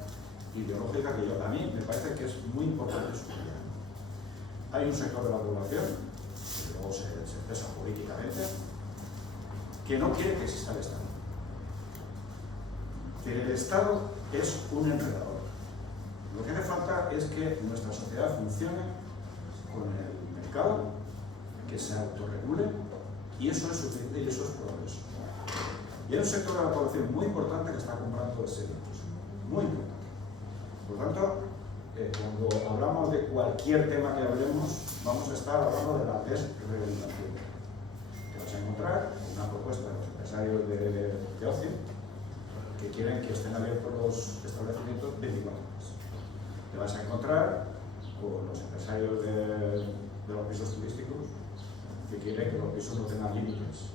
ideológica que a mí me parece que es muy importante subrayar. Hay un sector de la población, que luego se expresa políticamente, que no quiere que exista el Estado. Que el Estado es un enredador. Lo que hace falta es que nuestra sociedad funcione con el mercado, que se autorregule, y eso es suficiente y eso es progreso. Y hay un sector de la población muy importante que está comprando ese derecho, muy importante. Por lo tanto, cuando hablamos de cualquier tema que hablemos, vamos a estar hablando de la desregulación. Te vas a encontrar una propuesta de los empresarios de ocio que quieren que estén abiertos los establecimientos 24 horas. Te vas a encontrar con los empresarios de los pisos turísticos que quieren que los pisos no tengan límites,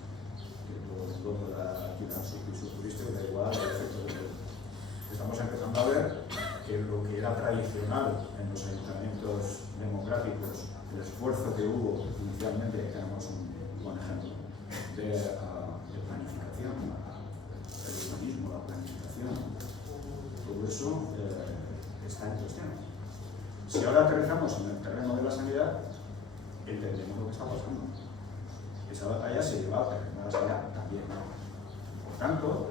que todo el mundo pueda alquilar su piso turístico y da igual el efecto de todo. Estamos empezando a ver que lo que era tradicional en los ayuntamientos democráticos, el esfuerzo que hubo inicialmente, tenemos un buen ejemplo de planificación, el urbanismo, la planificación, todo eso está en cuestión. Si ahora aterrizamos en el terreno de la sanidad, entendemos lo que está pasando. Esa batalla se lleva al terreno de la sanidad también. Por tanto,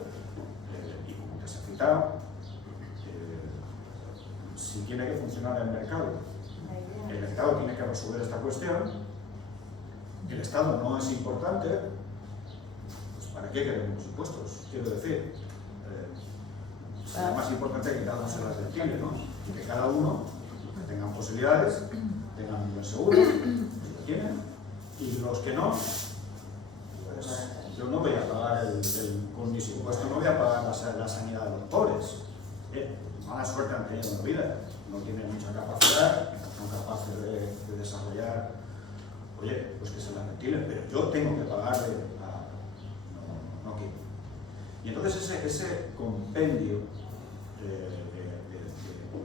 y como te has citado, si tiene que funcionar el mercado tiene que resolver esta cuestión, el Estado no es importante, pues ¿para qué queremos impuestos? Quiero decir, lo más importante es que cada uno se las destiene, ¿no? Y que cada uno, que tengan posibilidades, tengan un buen seguro, los que tienen, y los que no, pues yo no voy a pagar con mis impuestos, no voy a pagar la sanidad de los pobres. Mala suerte han tenido en la vida, no tienen mucha capacidad, no son capaces de desarrollar, oye, pues que se las ventilen, pero yo tengo que pagarle no quiero. Y entonces ese compendio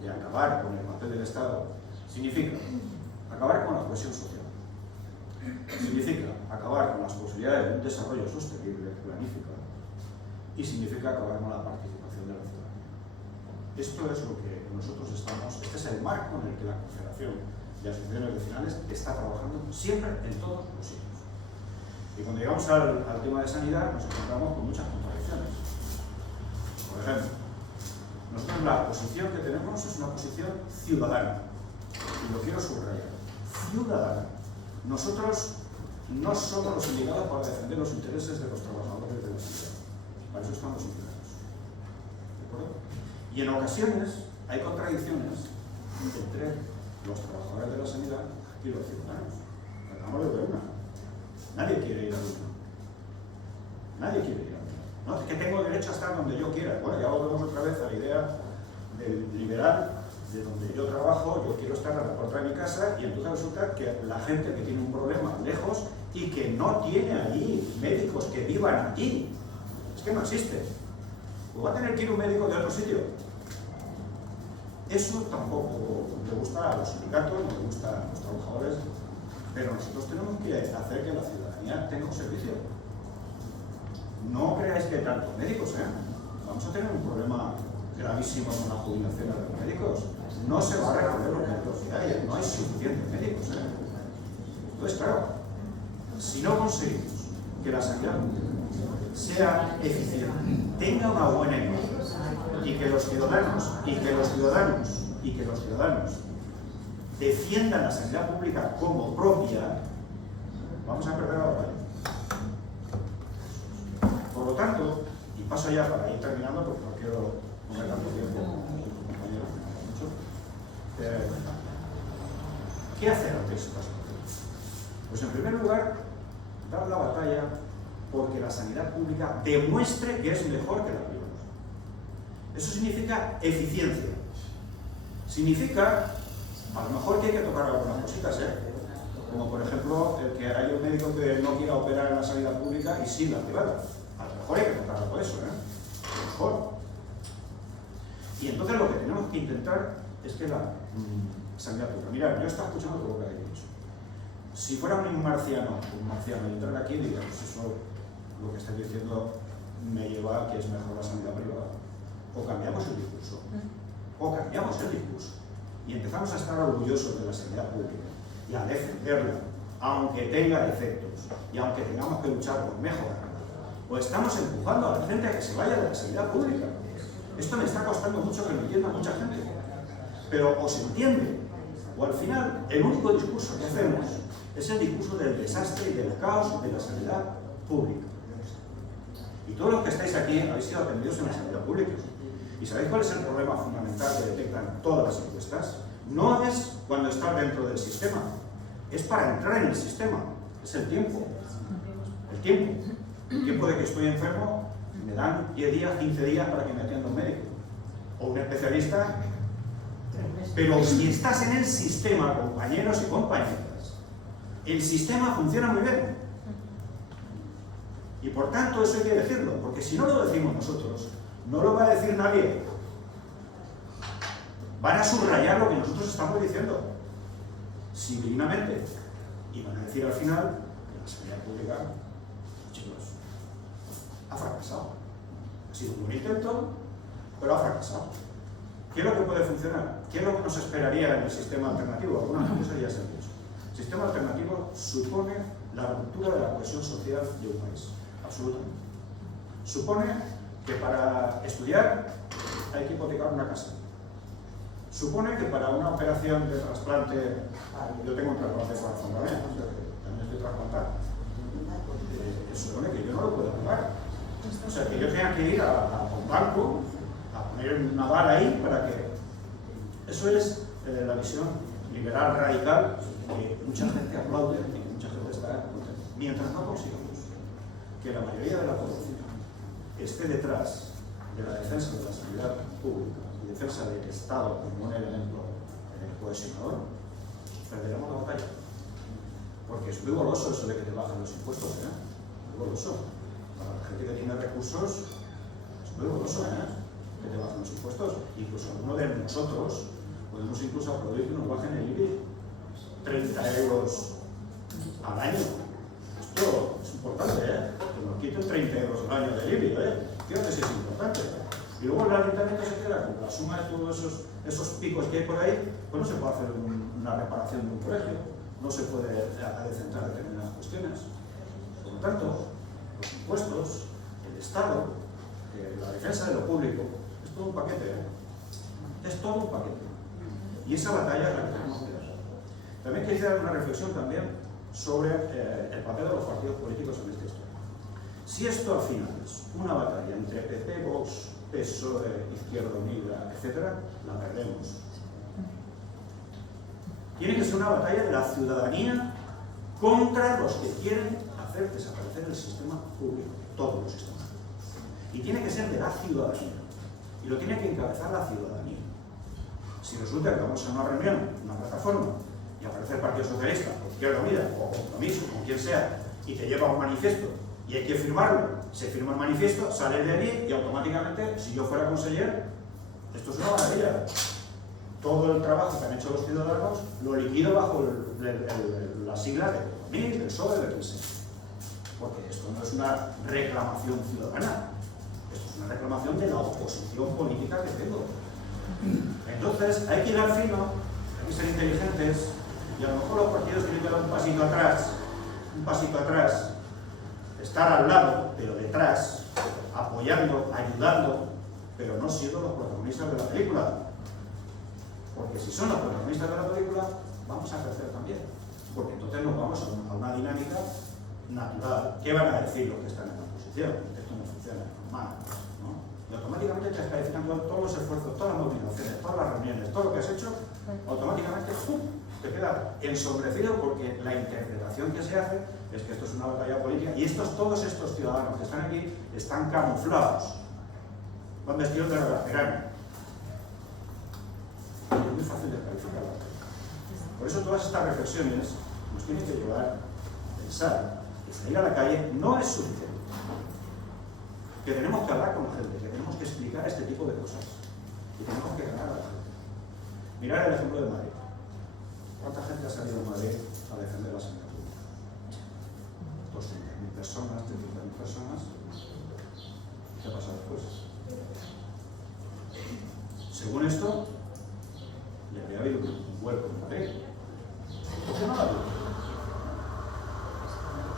de acabar con el papel del Estado significa acabar con la cohesión social, significa acabar con las posibilidades de un desarrollo sostenible, planificado, y significa acabar con la participación de la ciudadanía. Esto es lo que nosotros este es el marco en el que la Confederación de Asociaciones Vecinales está trabajando siempre en todos los sitios. Y cuando llegamos al tema de sanidad nos encontramos con muchas contradicciones. Por ejemplo, nosotros la posición que tenemos es una posición ciudadana, y lo quiero subrayar, ciudadana. Nosotros no somos los indicados para defender los intereses de los trabajadores de la sanidad, para eso estamos indicados. ¿De acuerdo? Y en ocasiones hay contradicciones entre los trabajadores de la sanidad y los ciudadanos. Hagámoslo de una. Nadie quiere ir a una. Nadie quiere ir a una. No, es que tengo derecho a estar donde yo quiera. Bueno, ya volvemos otra vez a la idea del liberal, de donde yo trabajo, yo quiero estar a la puerta de mi casa, y entonces resulta que la gente que tiene un problema lejos y que no tiene allí médicos que vivan allí, es que no existe. Pues va a tener que ir un médico de otro sitio. Eso tampoco le gusta a los sindicatos, no le gusta a los trabajadores, pero nosotros tenemos que hacer que la ciudadanía tenga un servicio. No creáis que hay tantos médicos, vamos a tener un problema gravísimo con la jubilación de los médicos. No se va a recorrer los médicos que hay, no hay suficientes médicos. Entonces, claro, si no conseguimos que la sanidad sea eficiente, tenga una buena imagen, y que los ciudadanos defiendan la sanidad pública como propia, vamos a perder la batalla. Por lo tanto, y paso ya para ir terminando porque no quiero poner tanto tiempo compañeros, ¿qué hacer ante estas cosas? Pues en primer lugar, dar la batalla porque la sanidad pública demuestre que es mejor que la privada. Eso significa eficiencia. Significa, a lo mejor que hay que tocar algunas cositas, como por ejemplo el que hay un médico que no quiera operar en la sanidad pública y sí en la privada. A lo mejor hay que tocar algo de eso, a lo mejor. Y entonces lo que tenemos que intentar es que la sanidad pública. Mirad, yo estaba escuchando todo lo que habéis dicho. Si fuera un marciano y entrar aquí y diga, pues eso, lo que estáis diciendo me lleva a que es mejor la sanidad privada. O cambiamos el discurso, y empezamos a estar orgullosos de la sanidad pública y a defenderla, aunque tenga defectos y aunque tengamos que luchar por mejorarla. O estamos empujando a la gente a que se vaya de la sanidad pública. Esto me está costando mucho que lo entienda mucha gente, pero o se entiende, o al final el único discurso que hacemos es el discurso del desastre y del caos de la sanidad pública. Y todos los que estáis aquí habéis sido atendidos en la sanidad pública. ¿Y sabéis cuál es el problema fundamental que detectan todas las encuestas? No es cuando estás dentro del sistema, es para entrar en el sistema, es el tiempo. El tiempo de que estoy enfermo, me dan 10 días, 15 días para que me atienda un médico o un especialista. Pero si estás en el sistema, compañeros y compañeras, el sistema funciona muy bien. Y por tanto eso hay que decirlo, porque si no lo decimos nosotros, no lo va a decir nadie. Van a subrayar lo que nosotros estamos diciendo, dignamente, y van a decir al final que la sanidad pública, chicos, ha fracasado. Ha sido un buen intento, pero ha fracasado. ¿Qué es lo que puede funcionar? ¿Qué es lo que nos esperaría en el sistema alternativo? Algunas cosas ya se han dicho. El sistema alternativo supone la ruptura de la cohesión social de un país, absolutamente. Supone que para estudiar hay que hipotecar una casa. supone que para una operación de trasplante, yo tengo un trasplante de corazón también, también estoy trasplantado, supone que yo no lo puedo pagar. O sea, que yo tenga que ir a un banco a poner un aval ahí para que... Eso es la visión liberal radical que mucha gente aplaude y que mucha gente está contenta. Mientras no consigamos que la mayoría de la población esté detrás de la defensa de la sanidad pública y defensa del Estado como un elemento cohesionador, perderemos la batalla. Porque es muy goloso eso de que te bajan los impuestos, muy goloso. Para la gente que tiene recursos, es muy goloso, que te bajen los impuestos. Incluso alguno de nosotros podemos incluso aplaudir que nos bajen el IBI 30 euros al año. Esto es importante, que nos quiten 30 euros al año del IBI, fíjate si es importante. Y luego el ayuntamiento se queda con la suma de todos esos picos que hay por ahí, pues no se puede hacer una reparación de un colegio, no se puede adecentar determinadas cuestiones. Por lo tanto, los impuestos, el Estado, la defensa de lo público, es todo un paquete, es todo un paquete. Y esa batalla es la que tenemos que dar. También quería dar una reflexión también sobre el papel de los partidos políticos en esta historia. Si esto al final es una batalla entre PP, Vox, PSOE, Izquierda Unida, etc., la perdemos. Tiene que ser una batalla de la ciudadanía contra los que quieren hacer desaparecer el sistema público, todos los sistemas públicos. Y tiene que ser de la ciudadanía. Y lo tiene que encabezar la ciudadanía. Si resulta que vamos a una reunión, una plataforma, y aparece el Partido Socialista, o Izquierda Unida, o Compromiso, o quien sea, y te lleva un manifiesto, y hay que firmarlo, se firma el manifiesto, sale de allí, y automáticamente, si yo fuera conseller, esto es una maravilla. Todo el trabajo que han hecho los ciudadanos lo liquido bajo las siglas de Compromís, del PSOE, del PSOE. Porque esto no es una reclamación ciudadana, esto es una reclamación de la oposición política que tengo. Entonces hay que ir al fino, hay que ser inteligentes, y a lo mejor los partidos tienen que dar un pasito atrás, estar al lado, pero detrás, apoyando, ayudando, pero no siendo los protagonistas de la película. Porque si son los protagonistas de la película, vamos a crecer también. Porque entonces nos vamos a una dinámica natural. ¿Qué van a decir los que están en la oposición? Esto no funciona, normal, ¿no? Y automáticamente te descalifican todos los esfuerzos, todas las movilizaciones, todas las reuniones, todo lo que has hecho, automáticamente ¡pum!, te queda ensombrecido porque la interpretación que se hace es que esto es una batalla política y todos estos ciudadanos que están aquí están camuflados, van vestidos de verano. Es muy fácil de calificar. Por eso todas estas reflexiones nos tienen que llevar a pensar que salir a la calle no es suficiente. Que tenemos que hablar con la gente, que tenemos que explicar este tipo de cosas. Y tenemos que ganar a la gente. Mirad el ejemplo de Madrid. ¿Cuánta gente ha salido en Madrid a defender la sanidad pública? 200.000 personas, 300.000 personas. ¿Qué ha pasado después? Según esto, le habría habido un vuelco en Madrid. ¿Por qué no lo ha habido?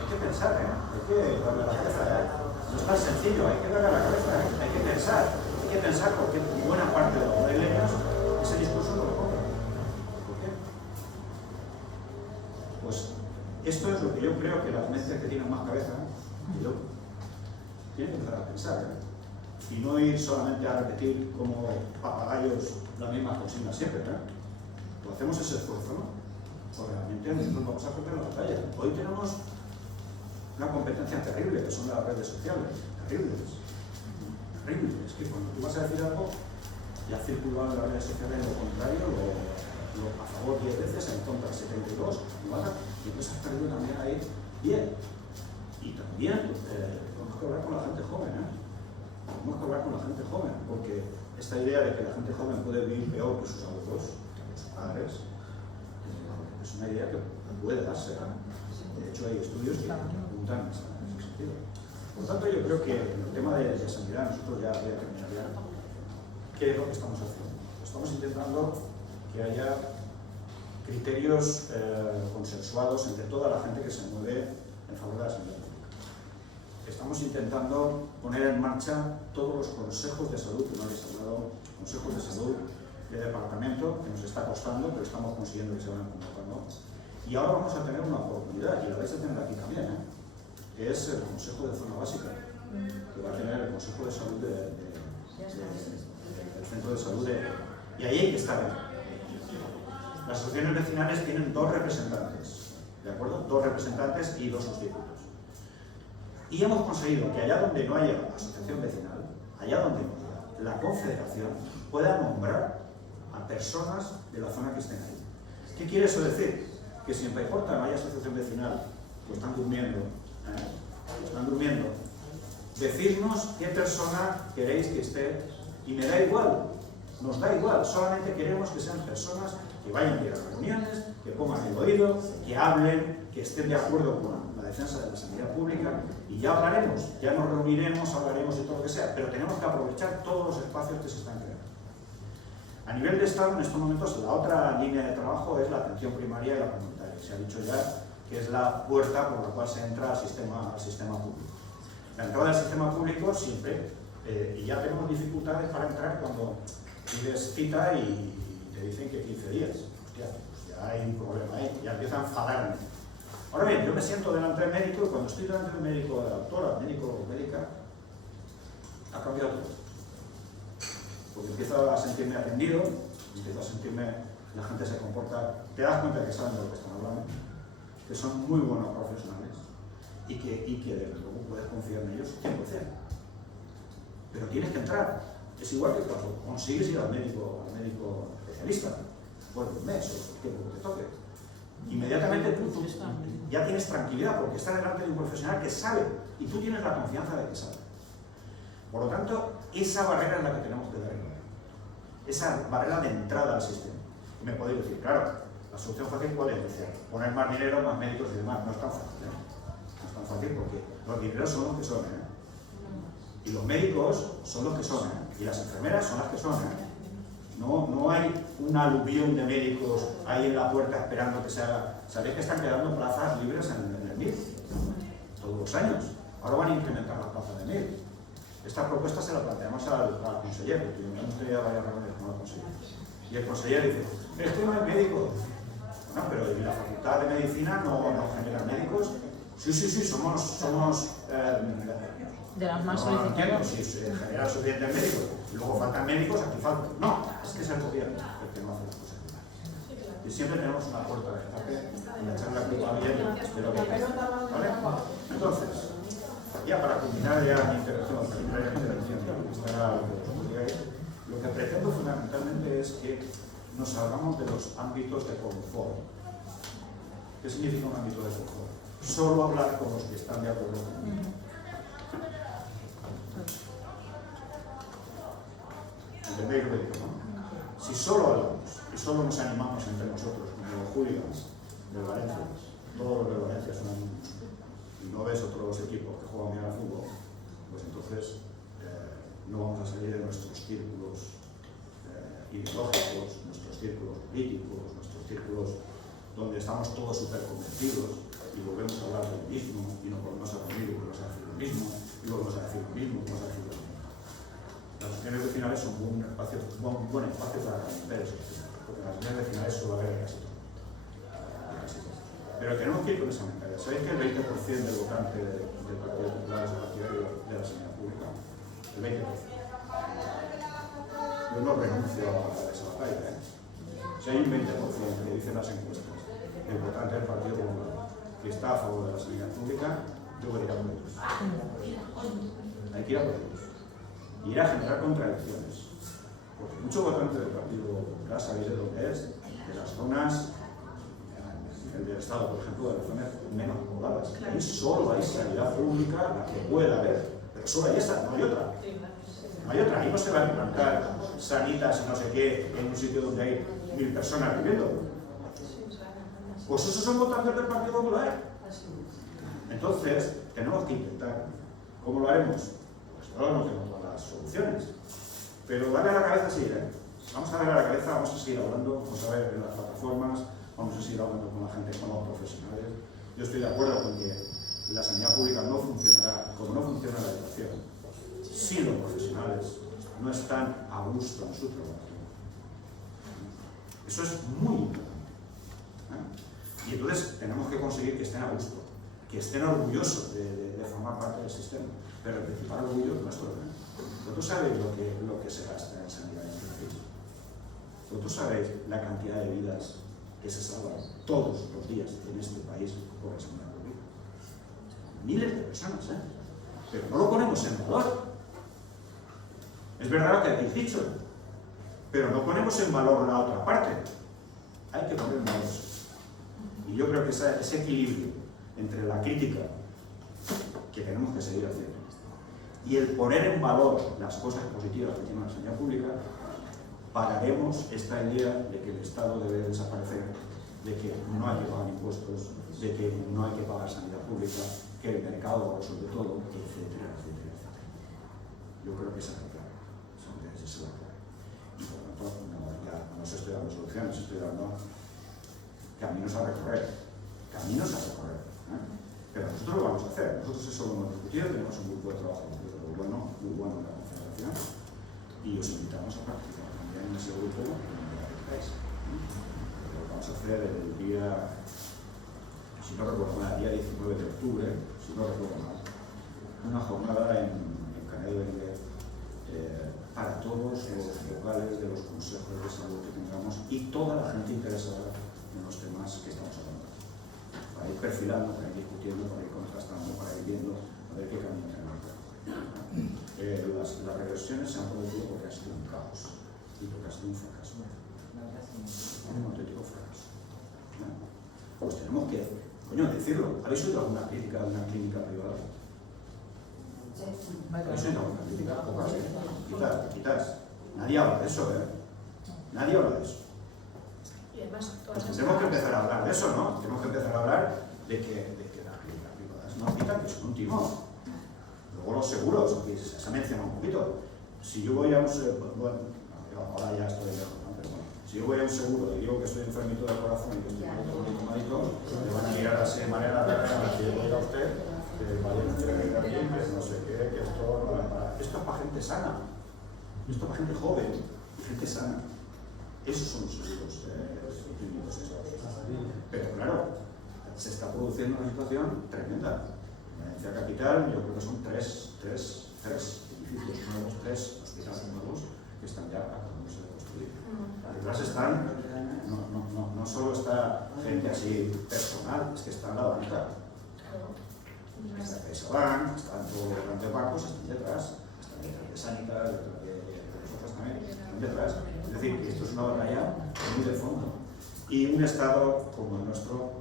Hay que pensar, hay que darle a la cabeza, No es tan sencillo, hay que darle a la cabeza, hay que pensar porque buena parte de los madrileños ese discurso no lo compran. ¿Por qué? Pues esto es lo que yo creo que las mentes que tienen más cabeza tienen que empezar a pensar, y no ir solamente a repetir como papagayos las mismas consignas siempre, Pues hacemos ese esfuerzo, ¿no? Pues realmente nosotros vamos a perder la batalla. Hoy tenemos una competencia terrible, que son las redes sociales, terribles. Es que cuando tú vas a decir algo, ya ha circulado en las redes sociales lo contrario, lo a favor 10 veces, en contra 72, y entonces has perdido también ahí bien. Y también tenemos que hablar con la gente joven, Tenemos que hablar con la gente joven, porque esta idea de que la gente joven puede vivir peor que sus abuelos, que sus padres, es una idea que puede darse. De hecho, hay estudios que apuntan en ese sentido. Por tanto, yo creo que en el tema de sanidad, nosotros ya voy a terminar ya. ¿Qué es lo que estamos haciendo? Estamos intentando que haya criterios consensuados entre toda la gente que se mueve en favor de la sanidad pública. Estamos intentando poner en marcha todos los consejos de salud, que no les he hablado, consejos de salud de departamento que nos está costando, pero estamos consiguiendo que se vayan convocando. Y ahora vamos a tener una oportunidad, y la vais a tener aquí también, que es el Consejo de Zona Básica, que va a tener el Consejo de Salud del Centro de Salud y ahí hay que estar. Las asociaciones vecinales tienen 2 representantes, ¿de acuerdo? 2 representantes y 2 sustitutos. Y hemos conseguido que allá donde no haya asociación vecinal, allá donde no haya, la Confederación pueda nombrar a personas de la zona que estén ahí. ¿Qué quiere eso decir? Que si en Paiporta no hay asociación vecinal, pues están durmiendo, decidnos qué persona queréis que esté, y me da igual, nos da igual, solamente queremos que sean personas que vayan a ir a reuniones, que pongan el oído, que hablen, que estén de acuerdo con la defensa de la sanidad pública, y ya hablaremos, ya nos reuniremos, hablaremos de todo lo que sea, pero tenemos que aprovechar todos los espacios que se están creando. A nivel de Estado, en estos momentos, la otra línea de trabajo es la atención primaria y la comunitaria. Se ha dicho ya que es la puerta por la cual se entra al sistema público. La entrada al sistema público siempre, y ya tenemos dificultades para entrar cuando pides cita y te dicen que 15 días. Hostia, pues ya hay un problema ahí, ya empiezan a enfadarme. Ahora bien, yo me siento delante del médico y cuando estoy delante del médico, de la doctora, médico o médica, ha cambiado todo. Porque empiezo a sentirme atendido, empiezo a sentirme, la gente se comporta, te das cuenta que saben de lo que están hablando, que son muy buenos profesionales y que desde luego puedes confiar en ellos 100%. Pero tienes que entrar. Es igual que cuando consigues ir al médico especialista, por un mes o el tiempo que te toque. Inmediatamente tú ya tienes tranquilidad porque estás delante de un profesional que sabe y tú tienes la confianza de que sabe. Por lo tanto, esa barrera es la que tenemos que derribar. Esa barrera de entrada al sistema. Y me podéis decir, claro, la solución fácil ¿cuál es? Decir, poner más dinero, más médicos y demás. No es tan fácil, ¿eh? No es tan fácil porque los dineros son los que son, ¿eh? Y los médicos son los que son, ¿eh? Y las enfermeras son las que son, ¿eh? No hay un aluvión de médicos ahí en la puerta esperando que se haga. ¿Sabéis que están quedando plazas libres en el MIR? Todos los años. Ahora van a incrementar las plazas de MIR. Esta propuesta se la planteamos al consejero, porque hemos tenido varias reuniones con el consejero. Y el consejero dice, este no es médico. Bueno, pero en la facultad de medicina no generan médicos. Sí, somos de las más no entiendo solicitadas. si se genera suficientes médicos y luego faltan médicos, aquí faltan. No, es que es el gobierno el que no hace las cosas bien. Y siempre tenemos una puerta de escape y echar la culpa bien de lo que hay. ¿Vale? Entonces, ya para culminar ya mi intervención, lo que pretendo fundamentalmente es que nos salgamos de los ámbitos de confort. ¿Qué significa un ámbito de confort? Solo hablar con los que están de acuerdo conmigo. ¿Entendéis lo que digo, no? Si solo hablamos y solo nos animamos entre nosotros, como los hooligans de Valencia, todos los de Valencia son amigos, y no ves otros equipos que juegan bien al fútbol, pues entonces no vamos a salir de nuestros círculos ideológicos, nuestros círculos políticos, nuestros círculos donde estamos todos súper convencidos y volvemos a hablar de lo mismo y nos volvemos a reunir y volvemos a decir lo mismo y volvemos a decir lo mismo y volvemos a decir lo mismo. Las asociaciones vecinales son un buen espacio para romper eso, porque en las asociaciones vecinales suele haber casi todo. Pero tenemos que ir con esa mentalidad. ¿Sabéis que el 20% del votante del Partido Popular es partidario de la sanidad pública? El 20%. Yo no renuncio a esa batalla, ¿eh? Si hay un 20% que dicen las encuestas del votante del Partido Popular que está a favor de la sanidad pública, yo voy a ir a por ellos. Hay que ir a por ellos. Y ir a generar contradicciones. Porque muchos votantes del Partido Popular, sabéis de lo que es, de las zonas, el del Estado, por ejemplo, de las zonas menos pobladas. Ahí solo hay sanidad pública, la que pueda haber, pero solo hay esa, no hay otra. No hay otra, ahí no se va a implantar sanitas y no sé qué en un sitio donde hay 1000 personas viviendo. Pues esos son votantes del Partido Popular. Entonces, tenemos que intentar. ¿Cómo lo haremos? Pues ahora no tenemos todas las soluciones. Pero darle a la cabeza sí, ¿eh? Vamos a darle a la cabeza, vamos a seguir hablando, vamos a ver en las plataformas, vamos a seguir hablando con la gente, con los profesionales. Yo estoy de acuerdo con que la sanidad pública no funcionará como no funciona la educación si los profesionales no están a gusto en su trabajo. Eso es muy importante. Y entonces tenemos que conseguir que estén a gusto, que estén orgullosos de formar parte del sistema. Pero el principal orgullo es nuestro. ¿Vosotros sabéis lo que se gasta en sanidad en este país? ¿Vosotros sabéis la cantidad de vidas que se salvan todos los días en este país por la sanidad pública? Miles de personas, ¿eh? Pero no lo ponemos en valor. Es verdad lo que habéis dicho, pero no ponemos en valor la otra parte. Hay que poner en valor eso. Y yo creo que ese equilibrio entre la crítica que tenemos que seguir haciendo y el poner en valor las cosas positivas que tiene la sanidad pública, pararemos esta idea de que el Estado debe desaparecer, de que no hay que pagar impuestos, de que no hay que pagar sanidad pública, que el mercado lo resuelve todo, etcétera, etcétera, etcétera. Yo creo que esa es la clave. Esa es la clave. Y por lo tanto, no os estoy dando soluciones, estoy dando caminos a recorrer. Caminos a recorrer. Pero nosotros lo vamos a hacer. Nosotros eso lo hemos discutido, tenemos un grupo de trabajo muy bueno en la Confederación y os invitamos a participar también en ese grupo donde estáis. Lo vamos a hacer el día, si no recuerdo mal, el día 19 de octubre, si no recuerdo mal, una jornada en Canet de Benguer para todos los locales de los consejos de salud que tengamos y toda la gente interesada en los temas que estamos hablando. Para ir perfilando, para ir discutiendo, para ir contrastando, para ir viendo a ver qué camino tenemos. Las regresiones se han producido porque ha sido un caos y porque ha sido un fracaso. Un auténtico fracaso. Pues tenemos que, decirlo. ¿Habéis oído alguna crítica de una clínica privada? ¿Habéis oído alguna crítica? Quizás. Nadie habla de eso, ¿eh? Nadie habla de eso. Pues tendremos que empezar a hablar de eso, ¿no? Tenemos que empezar a hablar de que las clínicas privadas no quitan, que son un timón. Luego los seguros, aquí se ha mencionado un poquito. Si yo voy a un seguro, bueno, ahora ya estoy lejos, ¿no? Pero bueno, si yo voy a un seguro y digo que estoy enfermito del corazón y que estoy malito, me van a mirar así de manera rara a la que yo voy a usted, que vaya a hacer aquí, que no sé qué, que esto no va para. Esto es para gente sana, esto es para gente joven, gente sana. Esos son los seguros clínicos. Pero claro, se está produciendo una situación tremenda. En Valencia Capital, yo creo que son tres edificios nuevos, 3 hospitales nuevos que están ya acabándose de construir. Detrás están, no solo está gente así personal, es que está la banca. Está CaixaBank, están todos los grandes bancos, están detrás de Sanitas, detrás de nosotros también, están detrás. Es decir, que esto es una batalla muy de fondo. Y un Estado como el nuestro,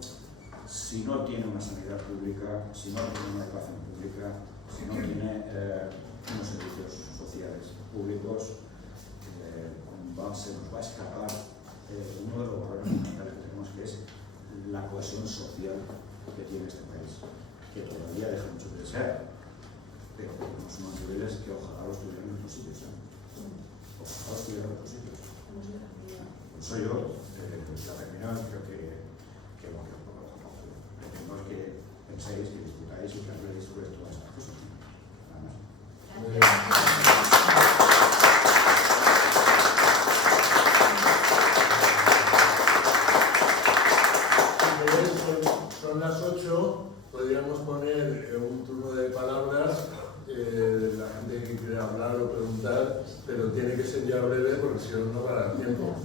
si no tiene una sanidad pública, si no tiene una educación pública, si no tiene unos servicios sociales públicos, se nos va a escapar uno de los valores fundamentales que tenemos, que es la cohesión social que tiene este país, que todavía deja mucho de desear, pero tenemos unos niveles que ojalá los tuvieran en otros sitios. Ojalá los tuvieran en otros sitios. Por eso yo, la terminal, creo que lo que tenemos que pensáis, que discutáis y que habléis sobre todas estas cosas. Nada más. Son las 8, podríamos poner un turno de palabras, la gente que quiere hablar o preguntar, pero tiene que ser ya breve porque si no, no va a dar tiempo.